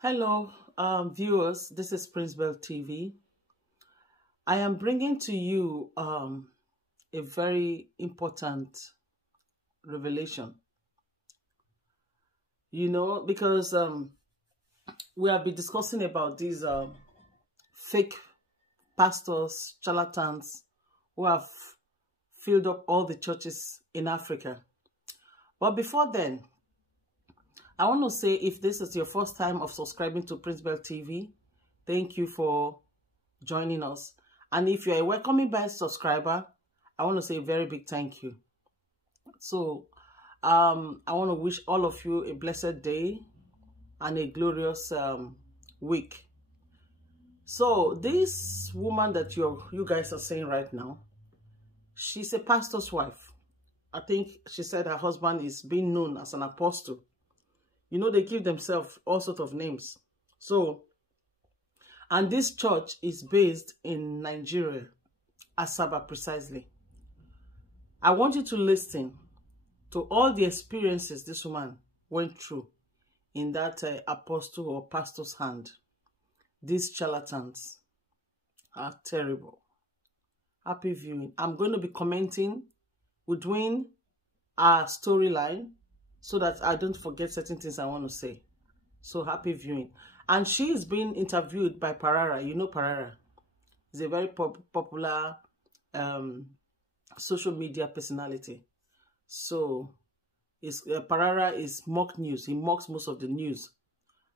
Hello, viewers. This is Prince Bell TV. I am bringing to you a very important revelation. Because we have been discussing about these fake pastors, charlatans, who have filled up all the churches in Africa. But before then, I want to say, if this is your first time of subscribing to Prince Bell TV, thank you for joining us. And if you're a welcoming by subscriber, I want to say a very big thank you. So, I want to wish all of you a blessed day and a glorious week. So, this woman that you guys are saying right now, she's a pastor's wife. I think she said her husband is being known as an apostle. They give themselves all sorts of names. So, and this church is based in Nigeria, Asaba precisely. I want you to listen to all the experiences this woman went through in that apostle or pastor's hand. These charlatans are terrible. Happy viewing. I'm going to be commenting between our storyline, so that I don't forget certain things I want to say. So happy viewing. And she is being interviewed by Parara. You know Parara. He's a very popular social media personality. So Parara is mock news. He mocks most of the news.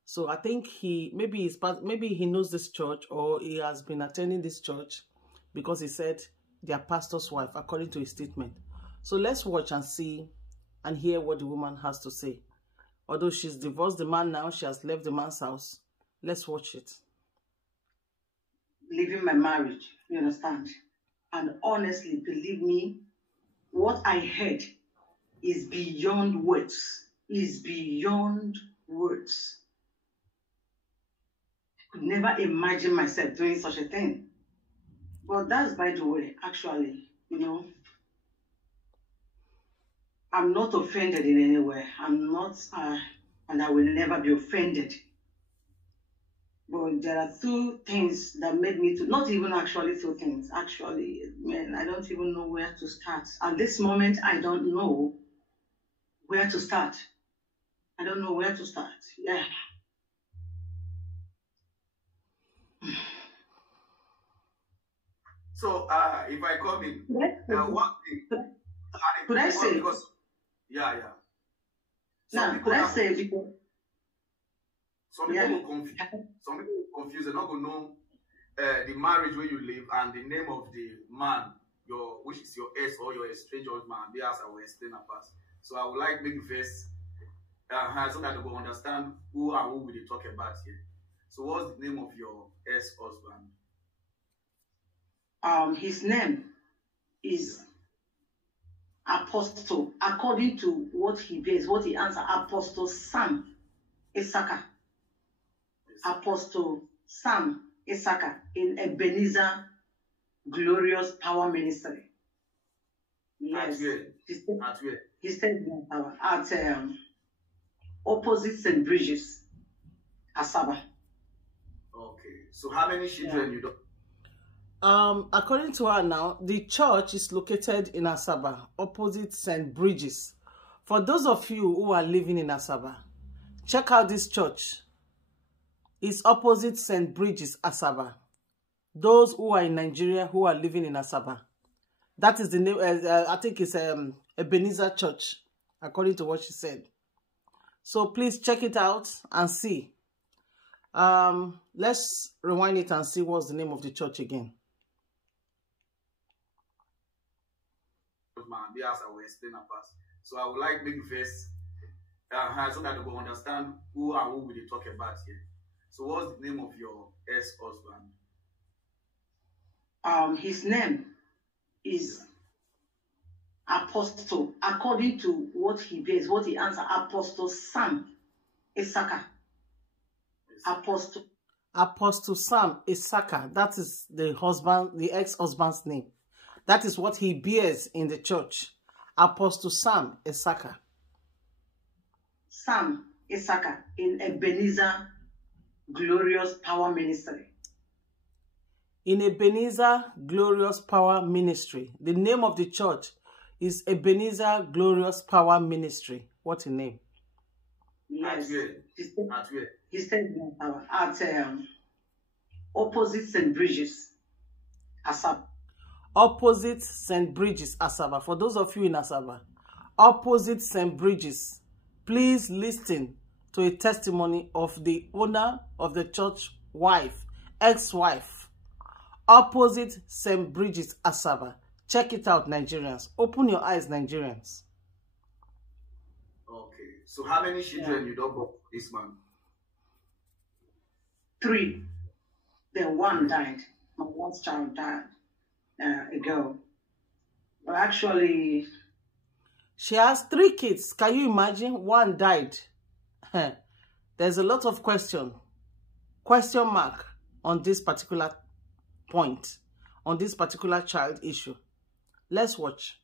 So I think maybe he knows this church, or he has been attending this church because he said they are pastor's wife, according to his statement. So let's watch and see and hear what the woman has to say. Although she's divorced the man now, she has left the man's house. Let's watch it. Leaving my marriage, you understand? And honestly, believe me, what I heard is beyond words. Is beyond words. I could never imagine myself doing such a thing. But that's by the way, actually, I'm not offended in any way. I'm not, and I will never be offended. But there are two things that made me to, not even actually two things. Actually, man, I don't even know where to start. At this moment, I don't know where to start. I don't know where to start. Yeah. So, if I come in, one thing. Could I say? Because, yeah. Now, could I say because some people will confuse. Some people will confuse. They're not going to know the marriage where you live and the name of the man, which is your ex or your estranged husband. They as I will explain at first. So I would like maybe first, so that they will understand who and who we talk about here. So what's the name of your ex-husband? His name is Apostle, according to what he bears, what he answers, Apostle Sam Isaka. Apostle Sam Isaka in Ebenezer Glorious Power Ministry. Yes. At where? He said at opposite St. Bridges, Asaba. Okay. So how many children you don't? According to her now, the church is located in Asaba, opposite St. Bridges. For those of you who are living in Asaba, check out this church. It's opposite St. Bridges, Asaba. Those who are in Nigeria who are living in Asaba. That is the name, I think it's Ebenezer Church, according to what she said. So please check it out and see. Let's rewind it and see what's the name of the church again. As I will explain at first. So I would like maybe first, so that they will understand who and who we talk about here. So what's the name of your ex-husband? His name is Apostle, according to what he bears, what he answers, Apostle Sam Isaka. Apostle Sam Isaka. That is the ex-husband's name. That is what he bears in the church. Apostle Sam Isaka. Sam Isaka in Ebenezer Glorious Power Ministry. In Ebenezer Glorious Power Ministry. The name of the church is Ebenezer Glorious Power Ministry. What a name. Yes. At where? He said at opposite St. Bridges, Asaba. Opposite St. Bridges, Asaba. For those of you in Asaba, opposite St. Bridges, please listen to a testimony of the owner of the church wife, ex-wife. Opposite St. Bridges, Asaba. Check it out, Nigerians. Open your eyes, Nigerians. Okay. So how many children you don't go this man? 3. Then 1 died. My last child died a girl. But actually, she has 3 kids. Can you imagine? 1 died. There's a lot of question mark on this particular point, on this particular child issue. Let's watch.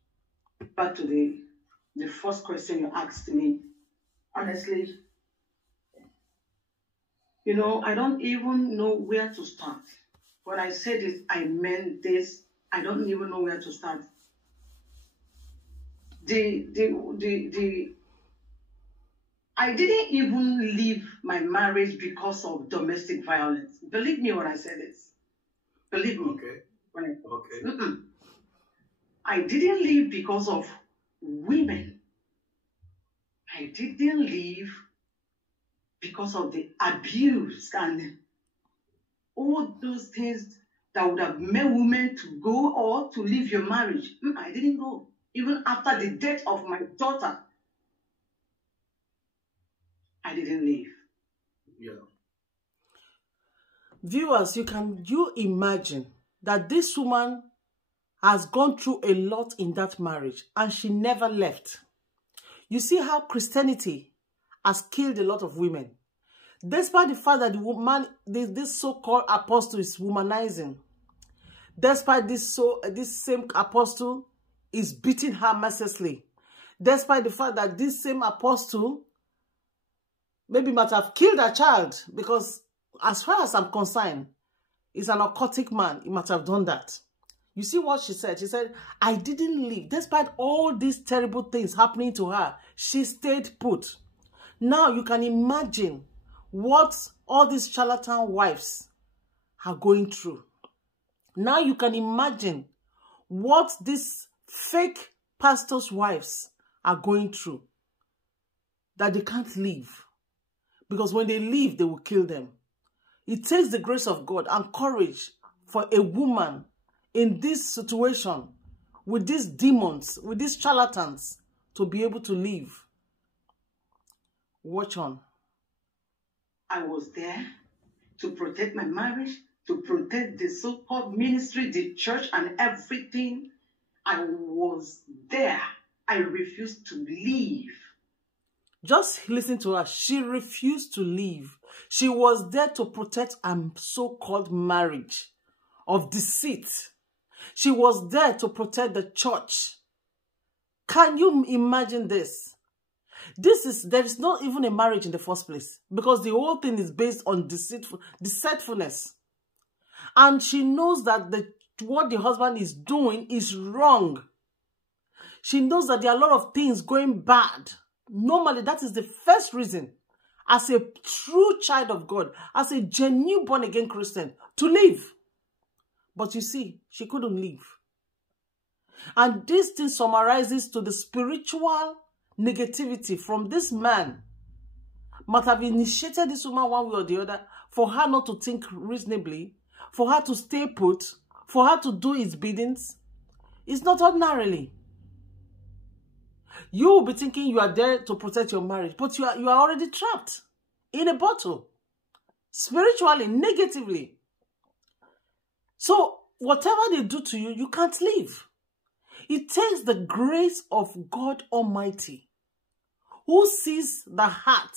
Back to the first question you asked me. Honestly, you know, I don't even know where to start. When I said this, I meant this. I don't even know where to start. I didn't even leave my marriage because of domestic violence. Believe me when I say this. Believe me. Okay. Okay. I didn't leave because of women. I didn't leave because of the abuse and all those things that would have made women to go or to leave your marriage. I didn't go. Even after the death of my daughter, I didn't leave. Yeah. Viewers, you imagine that this woman has gone through a lot in that marriage and she never left. You see how Christianity has killed a lot of women. Despite the fact that the woman, this so-called apostle is womanizing, despite this same apostle is beating her mercilessly, despite the fact that this same apostle maybe might have killed her child, because as far as I'm concerned, he's an occultic man. He might have done that. You see what she said? She said, I didn't leave. Despite all these terrible things happening to her, she stayed put. Now you can imagine what all these charlatan wives are going through. Now you can imagine what these fake pastors' wives are going through. That they can't leave. Because when they leave, they will kill them. It takes the grace of God and courage for a woman in this situation, with these demons, with these charlatans, to be able to leave. Watch on. I was there to protect my marriage, to protect the so-called ministry, the church, and everything. I was there. I refused to leave. Just listen to her. She refused to leave. She was there to protect a so-called marriage of deceit. She was there to protect the church. Can you imagine this? There is not even a marriage in the first place, because the whole thing is based on deceitfulness. And she knows that what the husband is doing is wrong. She knows that there are a lot of things going bad. Normally, that is the first reason, as a true child of God, as a genuine born-again Christian, to leave. But you see, she couldn't leave. And this thing summarizes to the spiritual negativity from this man. Might have initiated this woman one way or the other, for her not to think reasonably, for her to stay put, for her to do his biddings. It's not ordinarily. You will be thinking you are there to protect your marriage, but you are already trapped in a bottle, spiritually, negatively. So whatever they do to you, you can't leave. It takes the grace of God Almighty, who sees the heart,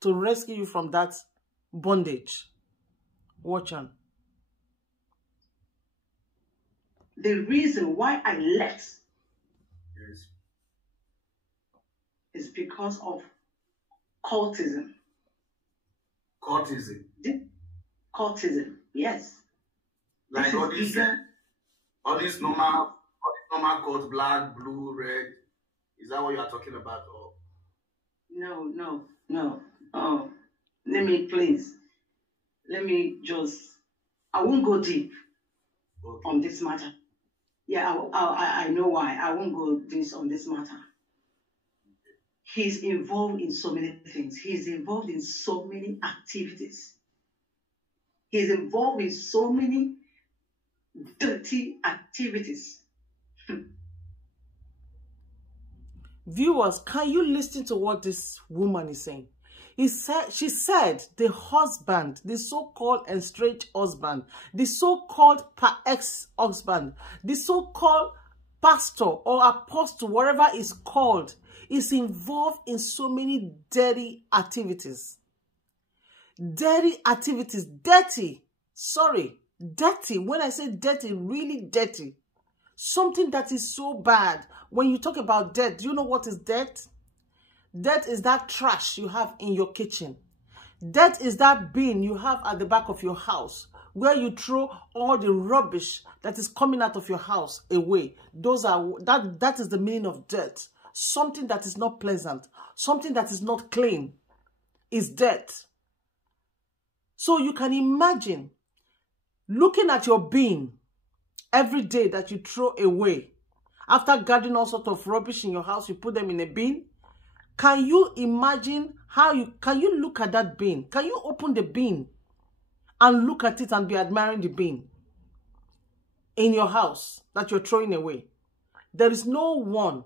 to rescue you from that bondage. Watch on. The reason why I left is because of cultism. Cultism. Cultism, yes. Like all these normal cults, black, blue, red. Is that what you are talking about? Or No. Oh, let me just. I won't go deep on this matter. Yeah, I know why. I won't go deep on this matter. He's involved in so many things. He's involved in so many activities. He's involved in so many dirty activities. Viewers, can you listen to what this woman is saying? She said the husband, the so-called estranged husband, the so-called ex-husband, the so-called pastor or apostle, whatever is called, is involved in so many dirty activities. Dirty activities. Dirty. Sorry. Dirty. When I say dirty, really dirty. Something that is so bad. When you talk about dirt, do you know what is dirt? Dirt is that trash you have in your kitchen. Dirt is that bin you have at the back of your house where you throw all the rubbish that is coming out of your house away. That is the meaning of dirt. Something that is not pleasant, something that is not clean is dirt. So you can imagine looking at your bin every day that you throw away. After gathering all sorts of rubbish in your house, you put them in a bin. Can you imagine can you look at that bin? Can you open the bin and look at it and be admiring the bin in your house that you're throwing away? There is no one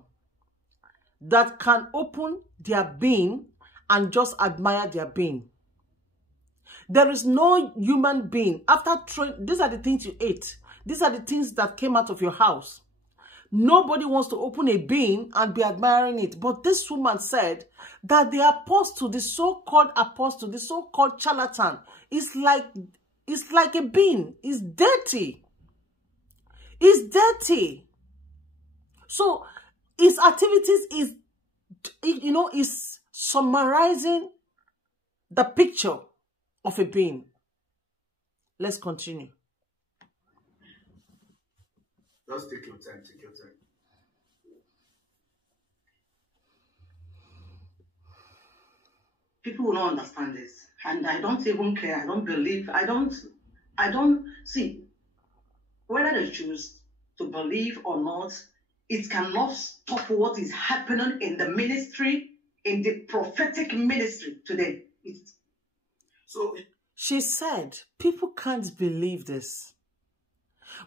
that can open their bin and just admire their bin. There is no human being. After throwing, these are the things you ate. These are the things that came out of your house. Nobody wants to open a bin and be admiring it. But this woman said that the apostle, the so-called apostle, the so-called charlatan, is like a bin. It's dirty. It's dirty. So his activities is summarizing the picture of a bin. Let's continue. Just take your time, take your time. People will not understand this. And I don't even care. I don't believe. I don't see whether they choose to believe or not. It cannot stop what is happening in the ministry, in the prophetic ministry today. She said, people can't believe this.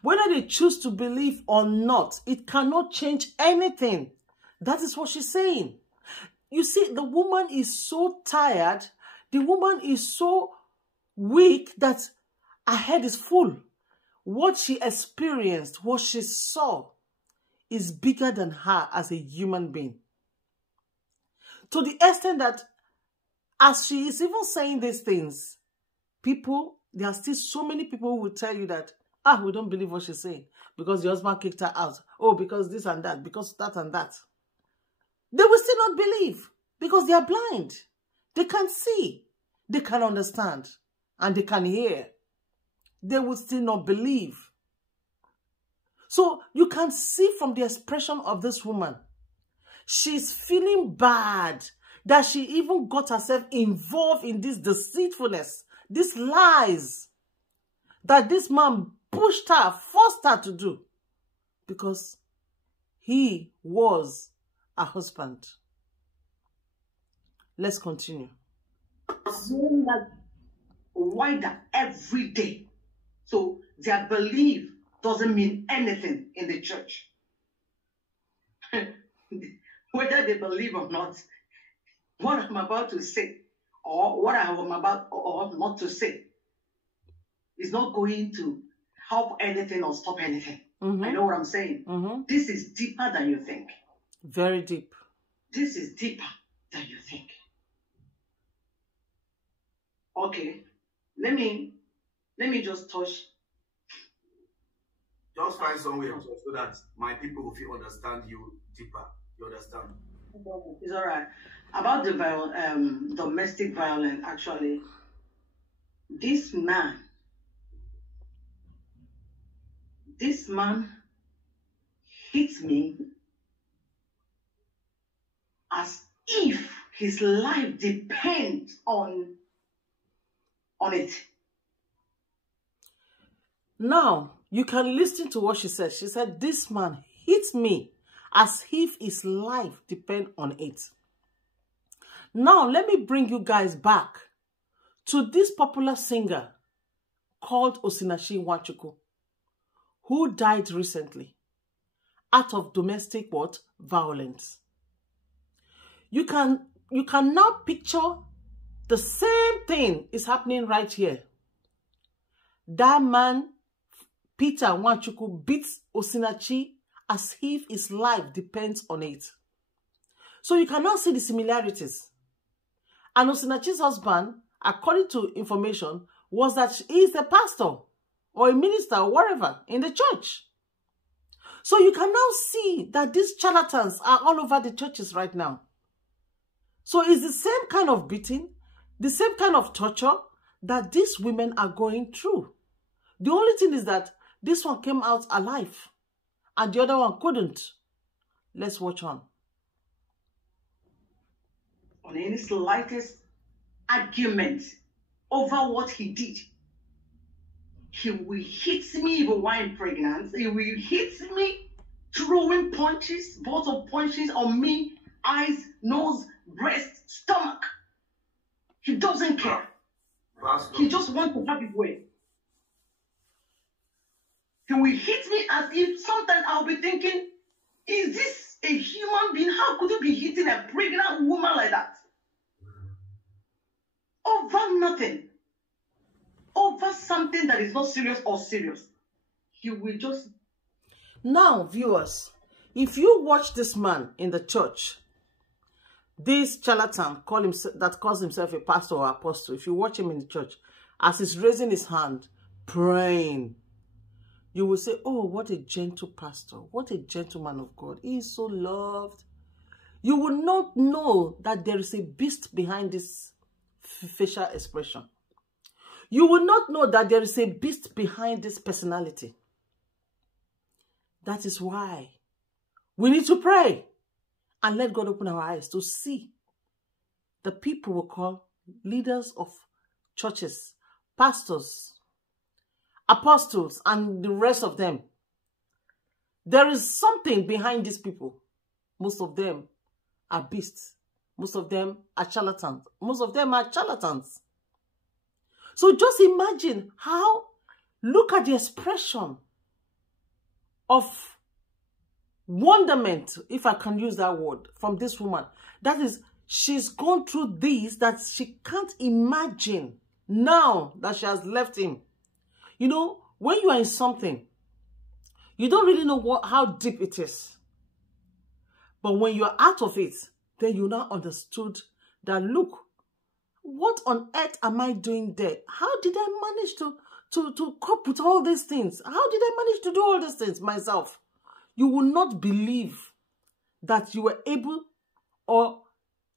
Whether they choose to believe or not, it cannot change anything. That is what she's saying. You see, the woman is so tired. The woman is so weak that her head is full. What she experienced, what she saw, is bigger than her as a human being. To the extent that as she is even saying these things, there are still so many people who will tell you that, we don't believe what she's saying because the husband kicked her out. Oh, because this and that, because that and that. They will still not believe because they are blind. They can't see. They can understand. And they can hear. They will still not believe. So you can see from the expression of this woman, she's feeling bad that she even got herself involved in this deceitfulness, these lies that this man pushed her, forced her to do because he was a husband. Let's continue. Doing that wider every day. So their belief doesn't mean anything in the church. Whether they believe or not, what I'm about to say or what I'm about or not to say is not going to help anything or stop anything. I know what I'm saying. This is deeper than you think. Very deep. This is deeper than you think. Okay, let me just touch. Just find somewhere so that my people will feel understand you deeper. You understand? It's all right. About the domestic violence, actually, This man hit me as if his life depends on it. Now, you can listen to what she said. She said, this man hit me as if his life depends on it. Now, let me bring you guys back to this popular singer called Osinachi Nwachukwu, who died recently out of domestic violence. You can now picture the same thing is happening right here. That man, Peter Nwachukwu, beats Osinachi as if his life depends on it. So you can now see the similarities. And Osinachi's husband, according to information, was that he is a pastor or a minister or whatever in the church. So you can now see that these charlatans are all over the churches right now. So it's the same kind of beating, the same kind of torture that these women are going through. The only thing is that this one came out alive and the other one couldn't. Let's watch on. On any slightest argument over what he did, he will hit me even while I'm pregnant. He will hit me throwing punches, both of punches on me, eyes, nose, breast, stomach. He doesn't care. He just wants to have his way. He will hit me as if sometimes I'll be thinking, is this a human being? How could you be hitting a pregnant woman like that? Over nothing. Over something that is not serious or serious. He will just... Now, viewers, if you watch this man in the church, this charlatan that calls himself a pastor or apostle, if you watch him in the church, as he's raising his hand, praying, you will say, oh, what a gentle pastor. What a gentleman of God. He is so loved. You will not know that there is a beast behind this facial expression. You will not know that there is a beast behind this personality. That is why we need to pray and let God open our eyes to see the people we call leaders of churches, pastors, apostles, and the rest of them. There is something behind these people. Most of them are beasts. Most of them are charlatans. Most of them are charlatans. So just imagine how, look at the expression of wonderment, if I can use that word, from this woman. That is, she's gone through this that she can't imagine now that she has left him. You know, when you are in something, you don't really know how deep it is. But when you are out of it, then you now understood that, look, what on earth am I doing there? How did I manage to cope with all these things? How did I manage to do all these things myself? You will not believe that you were able, or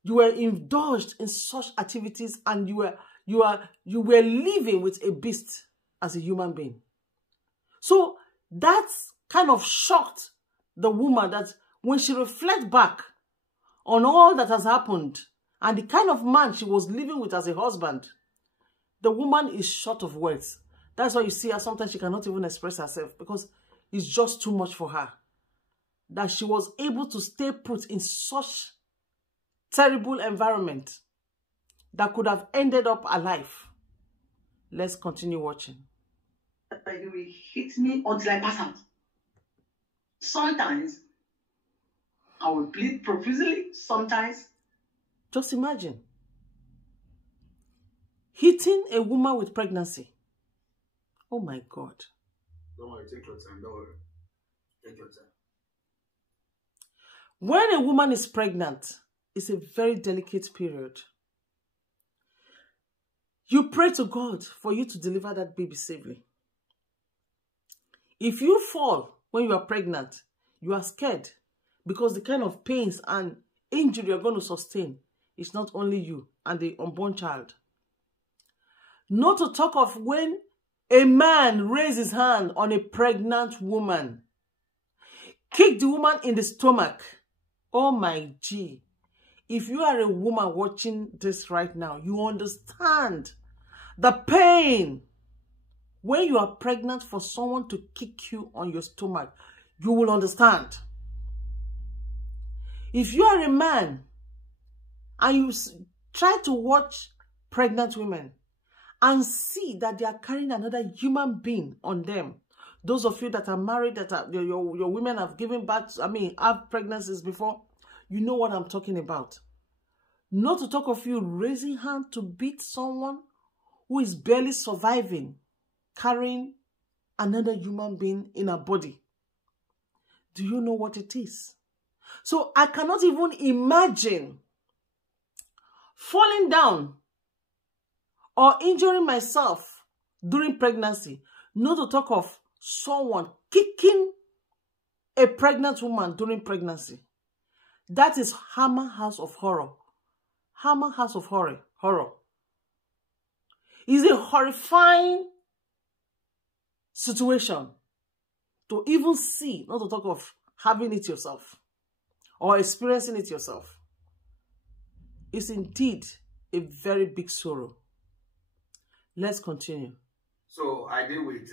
you were indulged in such activities, and you were living with a beast as a human being. So that's kind of shocked the woman, that when she reflects back on all that has happened and the kind of man she was living with as a husband, the woman is short of words. That's why you see her, sometimes she cannot even express herself, because it's just too much for her. That she was able to stay put in such terrible environment that could have ended up her life. Let's continue watching. You will hit me until I pass out. Sometimes I will bleed profusely. Sometimes. Just imagine hitting a woman with pregnancy. Oh my God. Don't worry, take your time. Don't worry. Take your time. When a woman is pregnant, it's a very delicate period. You pray to God for you to deliver that baby safely. If you fall when you are pregnant, you are scared, because the kind of pains and injury you're going to sustain is not only you and the unborn child. Not to talk of when a man raised his hand on a pregnant woman, kick the woman in the stomach. Oh my G. If you are a woman watching this right now, you understand the pain when you are pregnant for someone to kick you on your stomach. You will understand. If you are a man and you try to watch pregnant women and see that they are carrying another human being on them, those of you that are married, that are, your women have given birth, have pregnancies before, you know what I'm talking about. Not to talk of you raising hand to beat someone who is barely surviving, carrying another human being in her body. Do you know what it is? So I cannot even imagine falling down or injuring myself during pregnancy. Not to talk of someone kicking a pregnant woman during pregnancy. That is Hammer House of Horror. Hammer House of Horror. It's a horrifying situation to even see, not to talk of having it yourself or experiencing it yourself. It's indeed a very big sorrow. Let's continue. So I deal with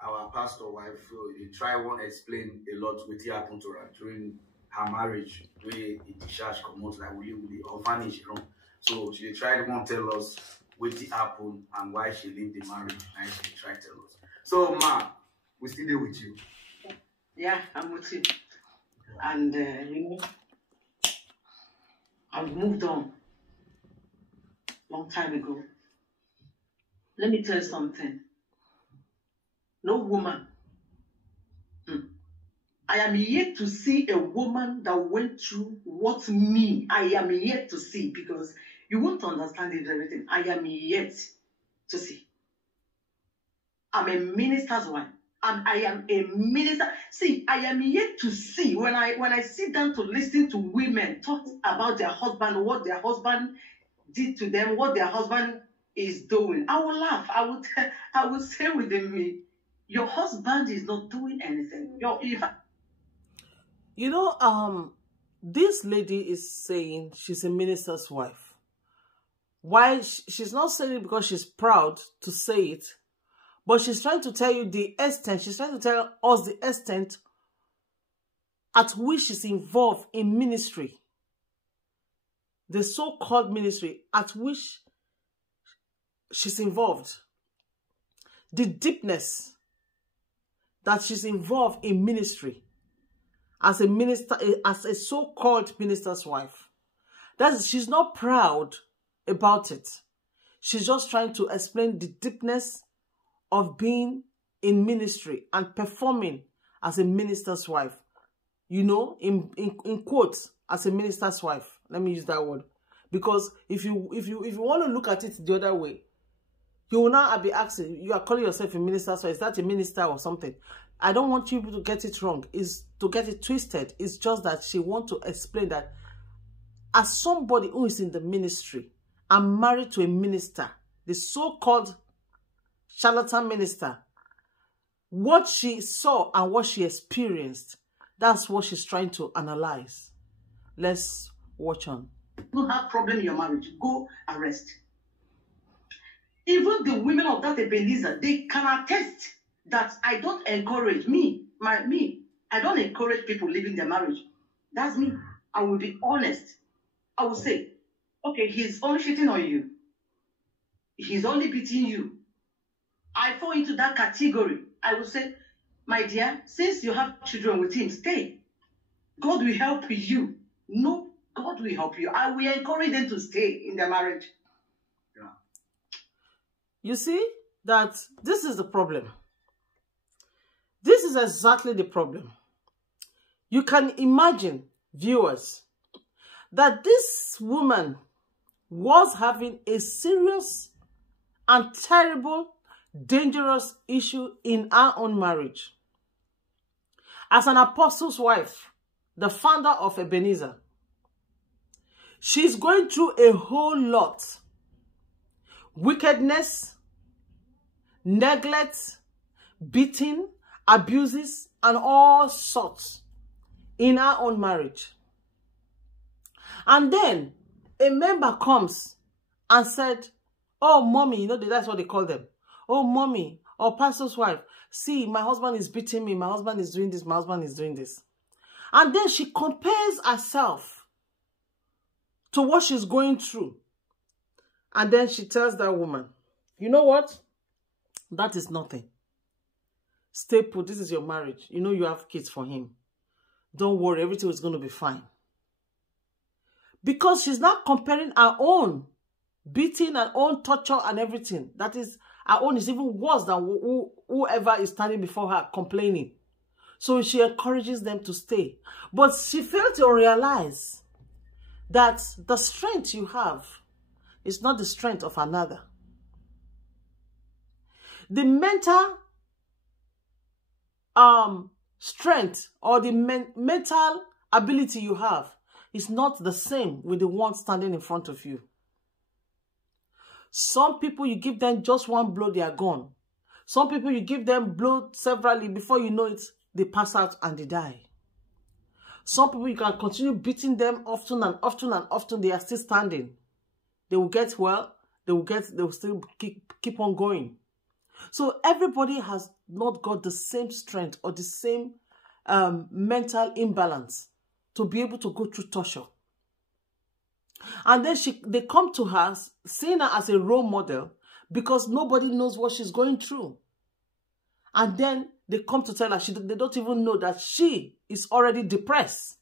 our pastor wife. He try to explain a lot what happened to her during her marriage, where the discharge come out like we or vanish, you know. So she tried to tell us what happened and why she left the marriage. And she tried to tell us. So ma, we still there with you. Yeah, I'm with you. And I've moved on long time ago. Let me tell you something. No woman. I am yet to see a woman that went through what me, I am yet to see, because you won't understand it everything. I am yet to see. I'm a minister's wife. I am a minister. See, I am yet to see, when I sit down to listen to women talk about their husband, what their husband did to them, what their husband is doing, I will laugh. I will say within me, your husband is not doing anything. You know, this lady is saying she's a minister's wife. Why? She's not saying it because she's proud to say it, but she's trying to tell you the extent. She's trying to tell us the extent at which she's involved in ministry. The so-called ministry at which she's involved. The deepness that she's involved in ministry as a minister, as a so-called minister's wife. She's not proud about it. She's just trying to explain the deepness of being in ministry and performing as a minister's wife. You know, in quotes, as a minister's wife. Let me use that word. Because if you want to look at it the other way, you will now be asking, you are calling yourself a minister, so is that a minister or something? I don't want you to get it wrong, is to get it twisted. It's just that she wants to explain that as somebody who is in the ministry and married to a minister, the so-called charlatan minister, what she saw and what she experienced, that's what she's trying to analyze. Let's watch on. You don't have problem in your marriage, go arrest. Even the women of that Ebenezer, they can attest that I don't encourage I don't encourage people leaving their marriage. That's me. I will be honest. I will say, okay, he's only cheating on you. He's only beating you. I fall into that category. I will say, my dear, since you have children with him, stay. God will help you. No, God will help you. I will encourage them to stay in their marriage. Yeah. You see that this is the problem. This is exactly the problem. You can imagine, viewers, that this woman was having a serious and terrible, dangerous issue in her own marriage. As an apostle's wife, the founder of Ebenezer, she's going through a whole lot. Wickedness, neglect, beating, abuses, and all sorts in her own marriage. And then a member comes and said, oh, mommy, you know, that's what they call them. Oh, mommy, or pastor's wife, see, my husband is beating me. My husband is doing this. My husband is doing this. And then she compares herself to what she's going through. And then she tells that woman, you know what? That is nothing. Stay put. This is your marriage. You know you have kids for him. Don't worry. Everything is going to be fine. Because she's not comparing her own beating, her own torture and everything. That is, her own is even worse than whoever is standing before her complaining. So she encourages them to stay. But she failed to realize that the strength you have is not the strength of another. The mental strength or the mental ability you have is not the same with the one standing in front of you. Some people, you give them just one blow, they are gone. Some people, you give them blow severally, before you know it, they pass out and they die. Some people, you can continue beating them often and often and often, they are still standing. They will get well, they will still keep on going. So everybody has not got the same strength or the same mental imbalance to be able to go through torture. And then they come to her, seeing her as a role model, because nobody knows what she's going through. And then they come to tell her, they don't even know that she is already depressed.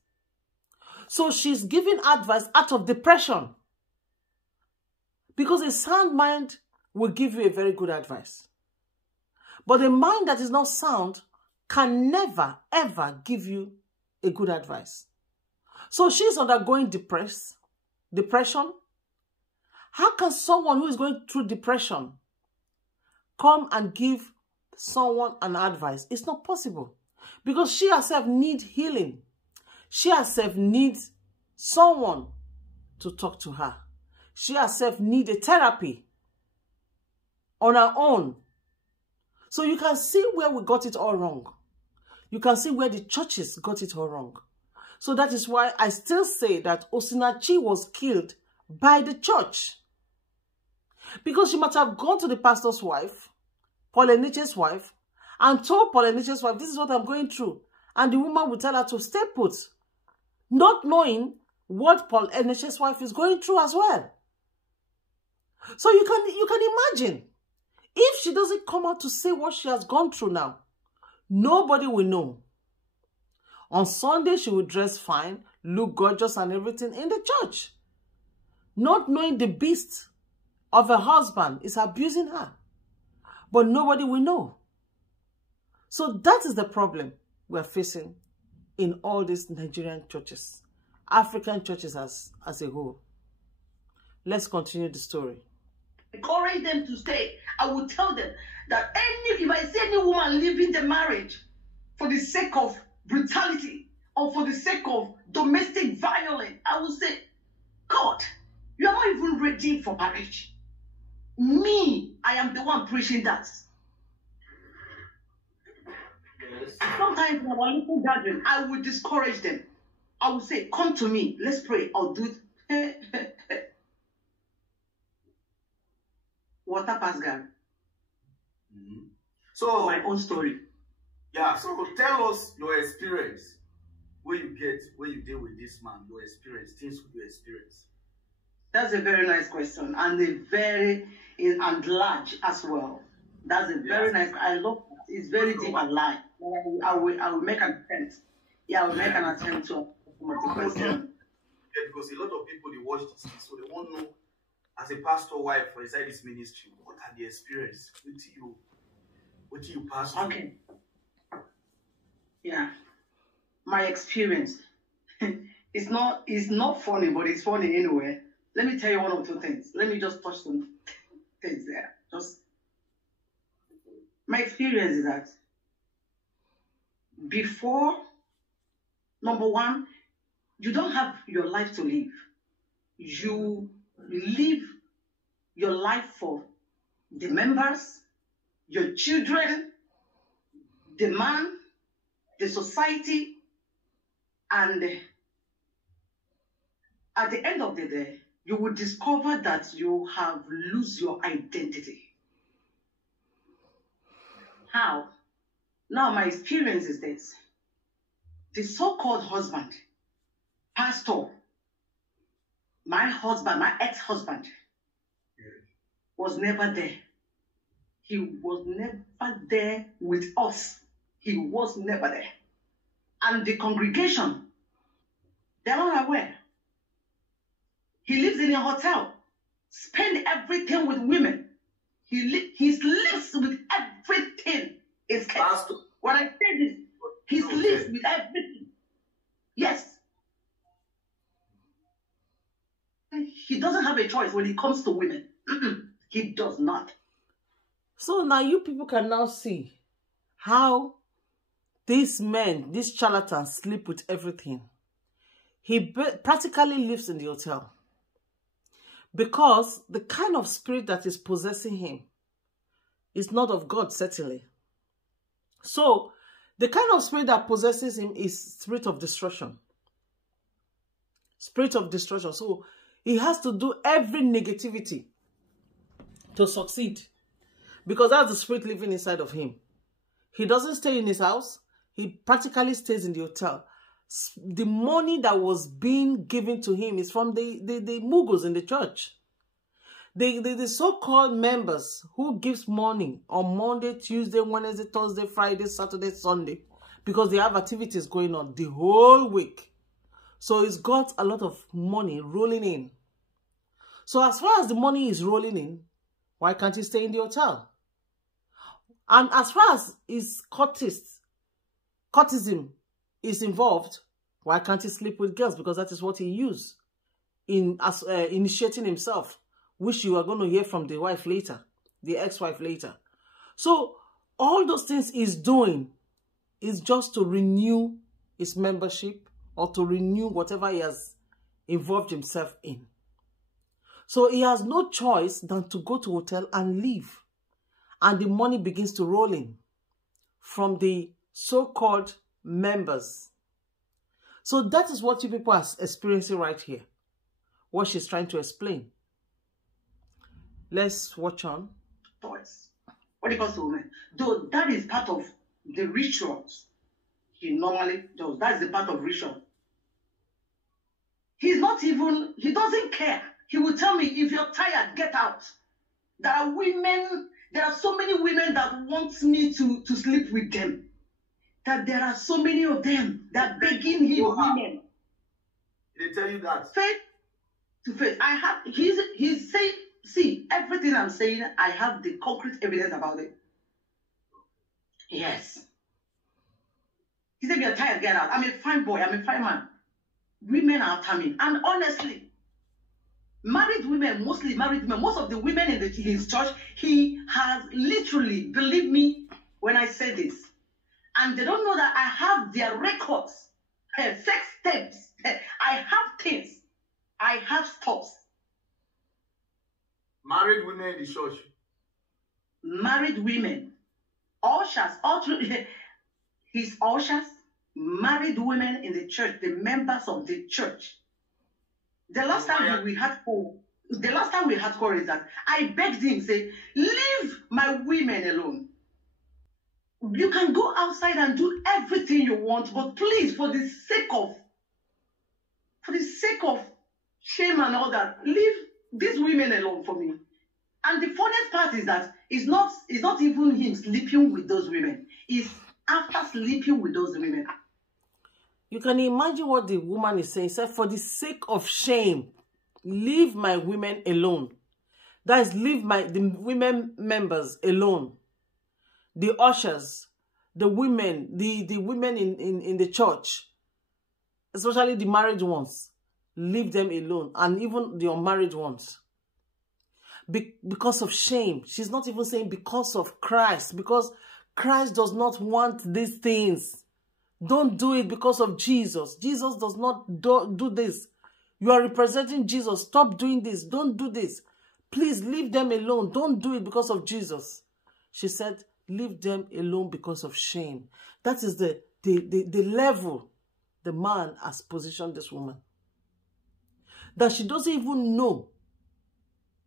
So she's giving advice out of depression. Because a sound mind will give you a very good advice. But a mind that is not sound can never, ever give you a good advice. So she's undergoing depression. How can someone who is going through depression come and give someone an advice? It's not possible. Because she herself needs healing. She herself needs someone to talk to her. She herself needs a therapy on her own. So you can see where we got it all wrong. You can see where the churches got it all wrong. So that is why I still say that Osinachi was killed by the church. Because she must have gone to the pastor's wife, Paul Eneche's wife, and told Paul Eneche's wife, this is what I'm going through. And the woman would tell her to stay put, not knowing what Paul Eneche's wife is going through as well. So you can imagine, if she doesn't come out to say what she has gone through now, nobody will know. On Sunday, she will dress fine, look gorgeous and everything in the church. Not knowing the beast of her husband is abusing her. But nobody will know. So that is the problem we're facing in all these Nigerian churches, African churches as a whole. Let's continue the story. Encourage them to stay. I will tell them that if I see any woman leaving the marriage for the sake of brutality or for the sake of domestic violence, I will say, God, you are not even ready for marriage. Me, I am the one preaching that. Yes. Sometimes in our little gathering, I will discourage them. I will say, come to me, let's pray. I'll do it. Water pass God. Mm-hmm. So my own story. Yeah, so tell us your experience. When you deal with this man, your experience, things you experience. That's a very nice question, and and large as well. That's a very nice. I love that. It's very deep and large. I will make an attempt. Yeah, I will make an attempt to answer the question. Yeah, because a lot of people they watch this, so they won't know. As a pastor wife for inside this ministry, what are the experience? What do you pass through? Okay. Yeah. My experience. It's not funny, but it's funny anyway. Let me tell you one or two things. Let me just touch some things there. My experience is that before, number one, you don't have your life to live. You live your life for the members, your children, the man, the society, and at the end of the day, you will discover that you have lost your identity. How? Now, my experience is this. The so-called husband, pastor, my husband, my ex-husband, was never there. He was never there with us. He was never there. And the congregation, they're not aware. He lives in a hotel, spend everything with women. He lives with everything. It's kept. What I said is, he lives with everything. Yes. He doesn't have a choice when it comes to women. He does not. So now you people can now see how these men, these charlatans, sleep with everything. He practically lives in the hotel. Because the kind of spirit that is possessing him is not of God, certainly. So, the kind of spirit that possesses him is spirit of destruction. Spirit of destruction. So, he has to do every negativity to succeed. Because that's the spirit living inside of him. He doesn't stay in his house. He practically stays in the hotel. The money that was being given to him is from the Mughals in the church. The so-called members who gives money on Monday, Tuesday, Wednesday, Thursday, Friday, Saturday, Sunday, because they have activities going on the whole week. So it's got a lot of money rolling in. So as far as the money is rolling in, why can't he stay in the hotel? And as far as his courtism is involved, why can't he sleep with girls? Because that is what he used in initiating himself, which you are going to hear from the wife later, the ex-wife later. So all those things he's doing is just to renew his membership or to renew whatever he has involved himself in. So he has no choice than to go to hotel and leave. And the money begins to roll in from the so-called members. So that is what you people are experiencing right here. What she's trying to explain. Let's watch on. Choice. What it comes to women. Though that is part of the rituals he normally does. That's the part of ritual. He's not even, he doesn't care. He will tell me, if you're tired, get out. There are women, there are so many women that want me to sleep with them. That there are so many of them that begging him, women. They tell you that. Faith to faith. I have, he's saying, see, everything I'm saying, I have the concrete evidence about it. Yes. He said, you're tired, get out. I'm a fine boy, I'm a fine man. Women are coming. And honestly, married women, mostly married women, most of the women in his church, he has literally, believe me when I say this, and they don't know that I have their records, sex tapes, I have things, I have stops. Married women in the church. Married women, ushers, all through his ushers, married women in the church, the members of the church. The last time we had call is that I begged him, say, leave my women alone. You can go outside and do everything you want, but please, for the sake of shame and all that, leave these women alone for me. And the funniest part is that it's not even him sleeping with those women. It's after sleeping with those women. You can imagine what the woman is saying. She said, for the sake of shame, leave my women alone. That is, leave the women members alone. The ushers, the women, the women in the church, especially the married ones, leave them alone. And even the unmarried ones. Because of shame. She's not even saying because of Christ. Because Christ does not want these things. Don't do it because of Jesus. Jesus does not do this. You are representing Jesus. Stop doing this. Don't do this. Please leave them alone. Don't do it because of Jesus. She said, leave them alone because of shame. That is the level the man has positioned this woman. That she doesn't even know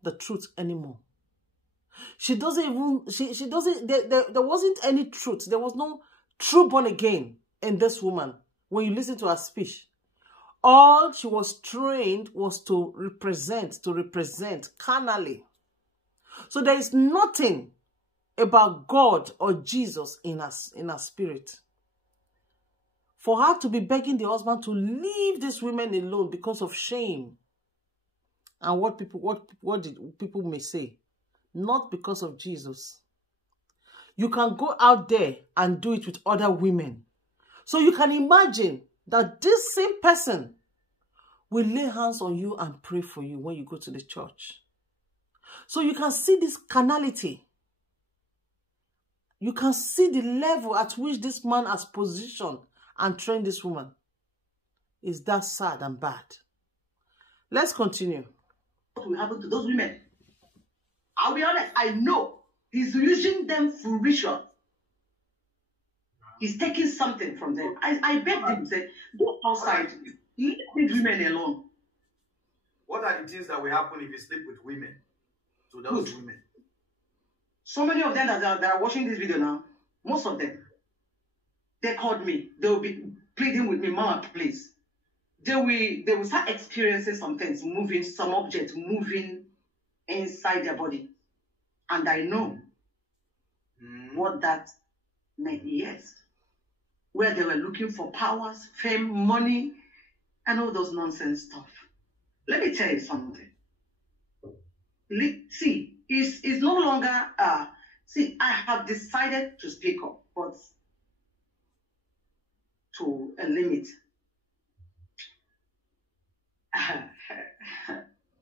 the truth anymore. She doesn't even, she doesn't, there wasn't any truth. There was no true born again in this woman when you listen to her speech. All she was trained was to represent carnally. So there is nothing about God or Jesus in her spirit. For her to be begging the husband to leave these women alone because of shame and what people may say, not because of Jesus. You can go out there and do it with other women. So you can imagine that this same person will lay hands on you and pray for you when you go to the church. So you can see this carnality. You can see the level at which this man has positioned and trained this woman. Is that sad and bad? Let's continue. What will happen to those women? I'll be honest, I know he's using them for ritual. He's taking something from them. I begged him, say, go outside. Leave these women alone. What are the things that will happen if you sleep with women? To those women. So many of them that are watching this video now, most of them, they called me. They will be pleading with me, Mama, please. They will start experiencing some things, moving, some objects moving inside their body. And I know what that meant, yes. Where they were looking for powers, fame, money, and all those nonsense stuff. Let me tell you something. See, it's no longer, see, I have decided to speak up, but to a limit.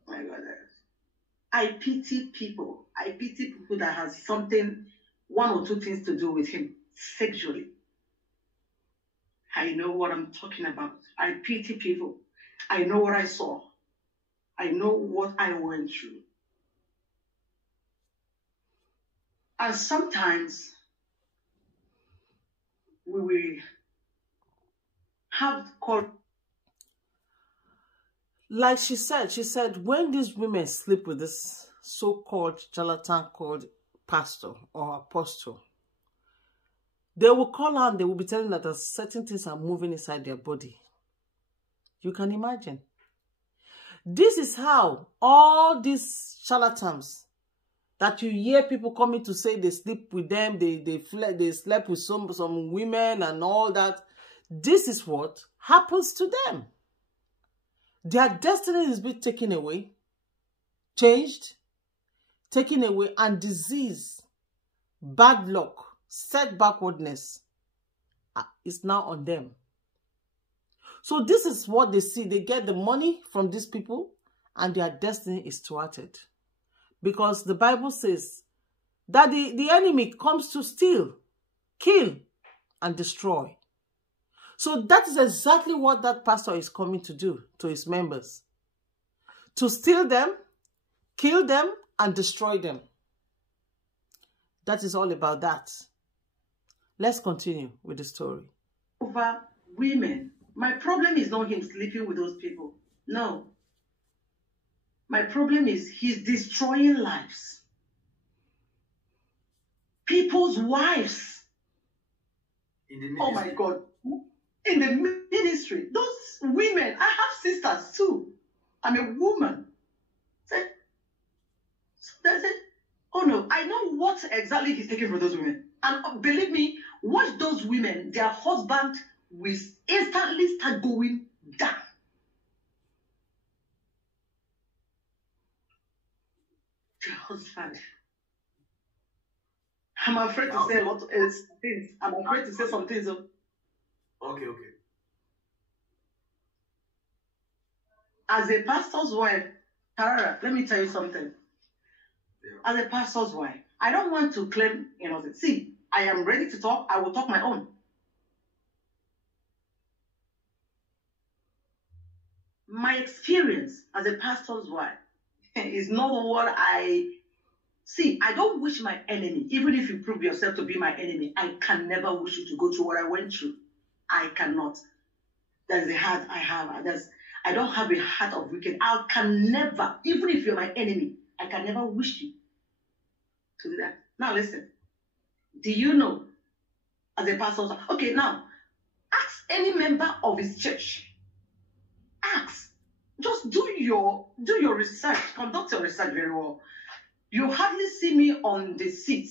My God. I pity people. I pity people that has something, one or two things to do with him sexually. I know what I'm talking about. I pity people. I know what I saw. I know what I went through. And sometimes we will have called. Like she said, when these women sleep with this so-called charlatan called pastor or apostle, they will call her and they will be telling that certain things are moving inside their body. You can imagine. This is how all these charlatans that you hear people coming to say they sleep with them, they slept with some women and all that. This is what happens to them. Their destiny is being taken away, changed, taken away, and disease, bad luck, set backwardness is now on them. So this is what they see. They get the money from these people and their destiny is thwarted. Because the Bible says that the enemy comes to steal, kill, and destroy. So that is exactly what that pastor is coming to do to his members. To steal them, kill them, and destroy them. That is all about that. Let's continue with the story. Over women. My problem is not him sleeping with those people. No. My problem is he's destroying lives. People's wives. Oh my God. In the ministry, those women, I have sisters too. I'm a woman. So they say, oh no, I know what exactly he's taking from those women. And believe me, watch those women, their husband will instantly start going down. Their husband. I'm afraid to say a lot of things. I'm afraid to say some things. Okay. As a pastor's wife, Tarara, let me tell you something. Yeah. As a pastor's wife, I don't want to claim innocence. See, I am ready to talk. I will talk my own. My experience as a pastor's wife is not what I See, I don't wish my enemy, even if you prove yourself to be my enemy, I can never wish you to go through what I went through. I cannot. That's the heart I have. I don't have a heart of wicked. I can never, even if you're my enemy, I can never wish you to do that. Now listen, do you know, as a pastor, okay, now, ask any member of his church. Ask. Just do your research. Conduct your research very well. You hardly see me on the seat,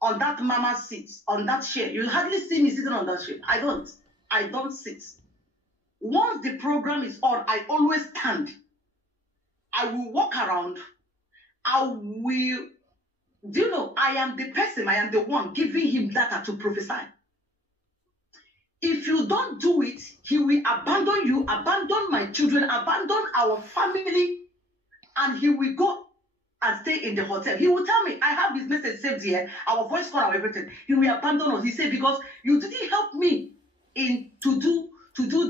on that mama seat, on that chair. You hardly see me sitting on that chair. I don't sit. Once the program is on, I always stand. I will walk around. Do you know, I am the person, I am the one giving him data to prophesy. If you don't do it, he will abandon you, abandon my children, abandon our family, and he will go and stay in the hotel. He will tell me, I have his message saved here, our voice call, our everything. He will abandon us. He said, because you didn't help me to do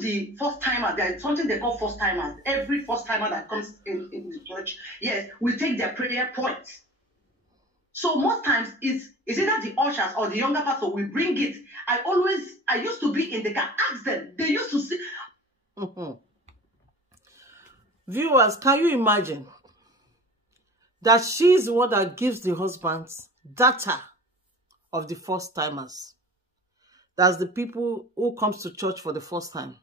the first timer. There is something they call first timers. Every first timer that comes in the church, yes, we take their prayer point. So most times it's either the ushers or the younger pastor will bring it. I used to be in the car, ask them. They used to see. Viewers, can you imagine that she's the one that gives the husbands data of the first timers? That's the people who comes to church for the first time.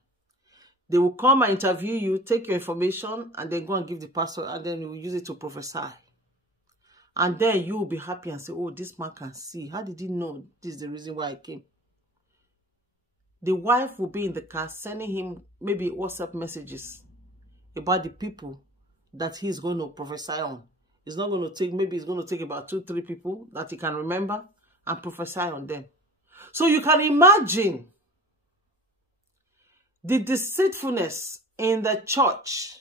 They will come and interview you, take your information, and then go and give the pastor, and then you will use it to prophesy. And then you will be happy and say, oh, this man can see. How did he know this is the reason why I came? The wife will be in the car sending him maybe WhatsApp messages about the people that he's going to prophesy on. It's not going to take, maybe it's going to take about 2-3 people that he can remember and prophesy on them. So you can imagine the deceitfulness in the church,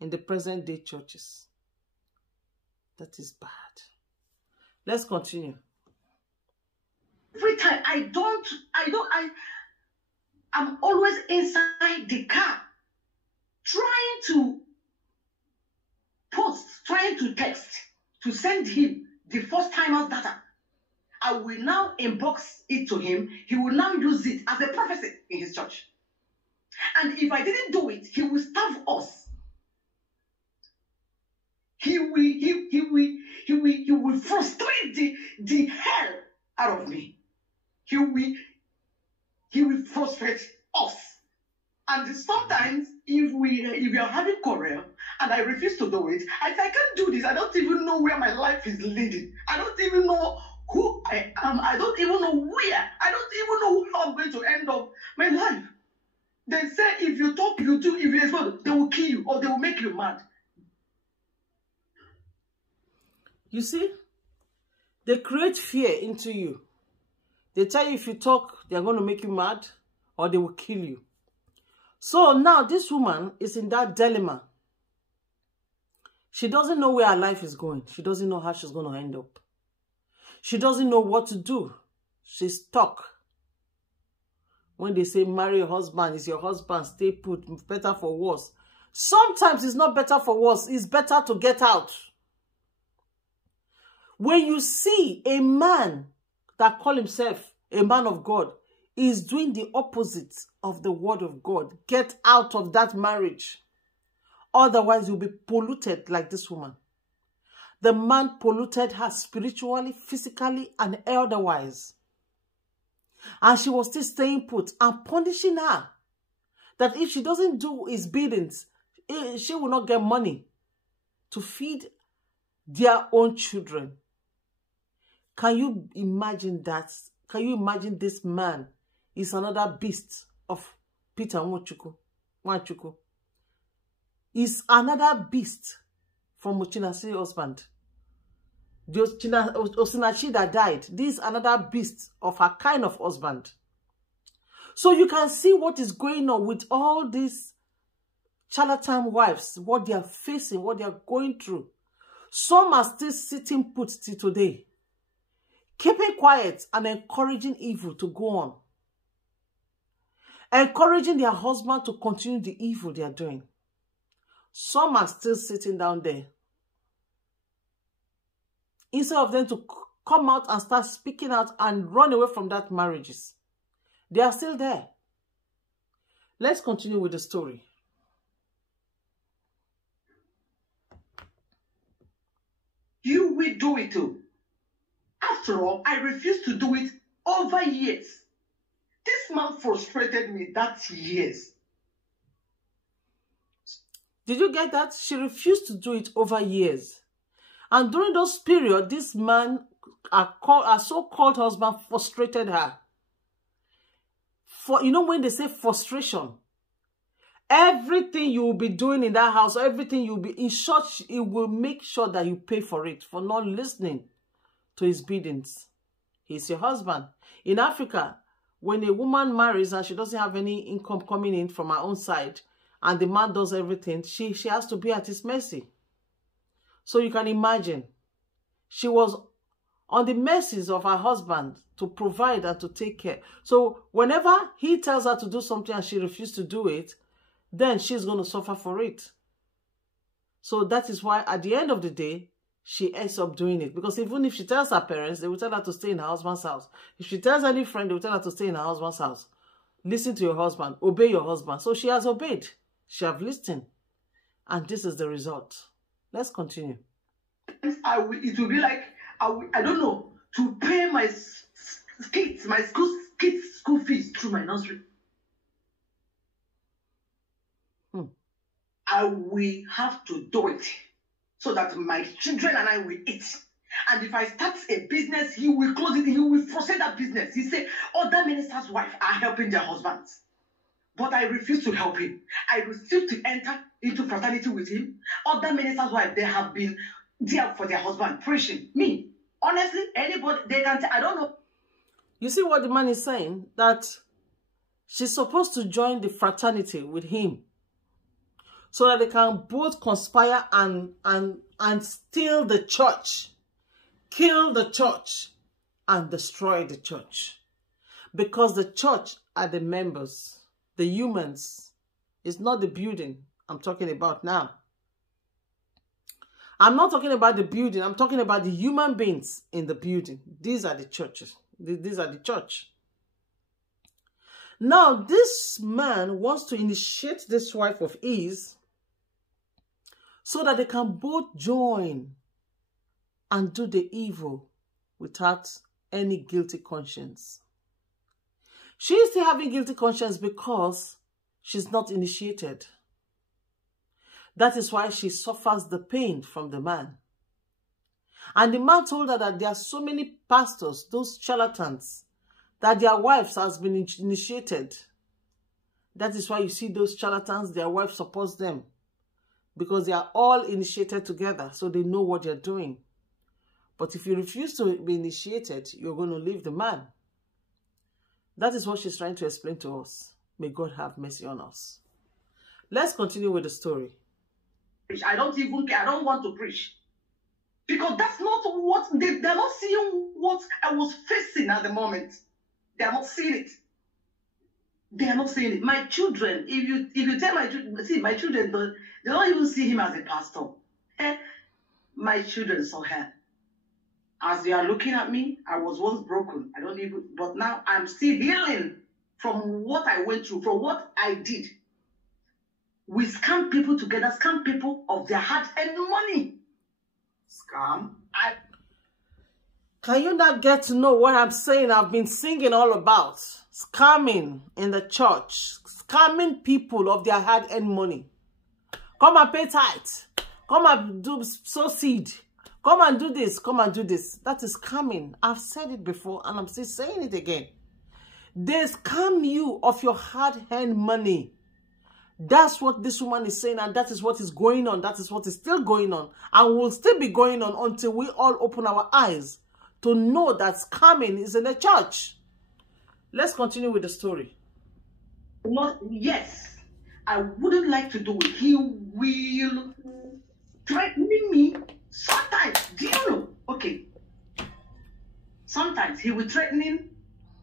in the present day churches. That is bad. Let's continue. Every time I'm always inside the car trying to post, trying to text, to send him the first timer's data. I will now inbox it to him. He will now use it as a prophecy in his church. And if I didn't do it, he will starve us. He will frustrate the hell out of me. He will frustrate us. And sometimes if we are having quarrel and I refuse to do it, I say, I can't do this. I don't even know where my life is leading. I don't even know who I am. I don't even know where. I don't even know how I'm going to end up my life. They say if you talk, you do, if you respond, they will kill you or they will make you mad. You see, they create fear into you. They tell you if you talk, they're going to make you mad or they will kill you. So now this woman is in that dilemma. She doesn't know where her life is going. She doesn't know how she's going to end up. She doesn't know what to do. She's stuck. When they say marry your husband, it's your husband, stay put, better for worse. Sometimes it's not better for worse. It's better to get out. When you see a man that calls himself a man of God is doing the opposite of the word of God, get out of that marriage. Otherwise, you'll be polluted like this woman. The man polluted her spiritually, physically, and otherwise. And she was still staying put and punishing her. That if she doesn't do his biddings, she will not get money to feed their own children. Can you imagine that? Can you imagine this man is another beast of Peter Nwachukwu? Is another beast from Osinachi's husband. The Osinachi that died. This is another beast of her kind of husband. So you can see what is going on with all these charlatan wives, what they are facing, what they are going through. Some are still sitting put till today, keeping quiet and encouraging evil to go on. Encouraging their husband to continue the evil they are doing. Some are still sitting down there. instead of them to come out and start speaking out and run away from that marriages. They are still there. Let's continue with the story. You will do it too. After all, I refused to do it over years. This man frustrated me that years. Did you get that? She refused to do it over years. And during those periods, this man, her so-called husband, frustrated her. For, you know, when they say frustration, everything you will be doing in that house, everything you'll be, in short, it will make sure that you pay for it, for not listening to his biddings. He's your husband. In Africa, when a woman marries and she doesn't have any income coming in from her own side, and the man does everything, she has to be at his mercy. So you can imagine, she was on the mercies of her husband to provide and to take care. So whenever he tells her to do something and she refuses to do it, then she's going to suffer for it. So that is why at the end of the day, she ends up doing it. Because even if she tells her parents, they will tell her to stay in her husband's house. If she tells any friend, they will tell her to stay in her husband's house. Listen to your husband. Obey your husband. So she has obeyed. She has listened. And this is the result. Let's continue. It will be like, I don't know, to pay my kids, my kids' school fees through my nursery. I will have to do it so that my children and I will eat. And if I start a business, he will close it. He will frustrate that business. He say, other ministers' wives are helping their husbands. But I refuse to help him. I refuse to enter into fraternity with him. Other ministers' wives, they have been there for their husband, preaching. Me, honestly, anybody, they can say, I don't know. You see what the man is saying? That she's supposed to join the fraternity with him, so that they can both conspire and steal the church, kill the church, and destroy the church. Because the church are the members, the humans. It's not the building I'm talking about now. I'm not talking about the building. I'm talking about the human beings in the building. These are the churches. These are the church. Now, this man wants to initiate this wife of his so that they can both join and do the evil without any guilty conscience. She is still having guilty conscience because she's not initiated. That is why she suffers the pain from the man. And the man told her that there are so many pastors, those charlatans, that their wives has been initiated. That is why you see those charlatans, their wife supports them. Because they are all initiated together, so they know what they're doing. But if you refuse to be initiated, you're going to leave the man. That is what she's trying to explain to us. May God have mercy on us. Let's continue with the story. I don't even care. I don't want to preach. Because that's not what, they're not seeing what I was facing at the moment. They are not seeing it. They are not seeing it. My children, if you tell my children, see, my children, they don't even see him as a pastor. My children saw her. As they are looking at me, I was once broken. I don't even, but now I'm still healing from what I went through, from what I did. We scam people together, scam people of their hard-earned money. Scam? Can you not get to know what I'm saying? I've been singing all about scamming in the church, scamming people of their hard-earned money. Come and pay tithe. Come and sow seed. Come and do this. Come and do this. That is scamming. I've said it before and I'm still saying it again. They scam you of your hard-earned money. That's what this woman is saying, and that is what is going on. That is what is still going on and will still be going on until we all open our eyes to know that scamming is in the church. Let's continue with the story. Yes, I wouldn't like to do it. He will threaten me sometimes. Do you know? Okay. Sometimes he will threaten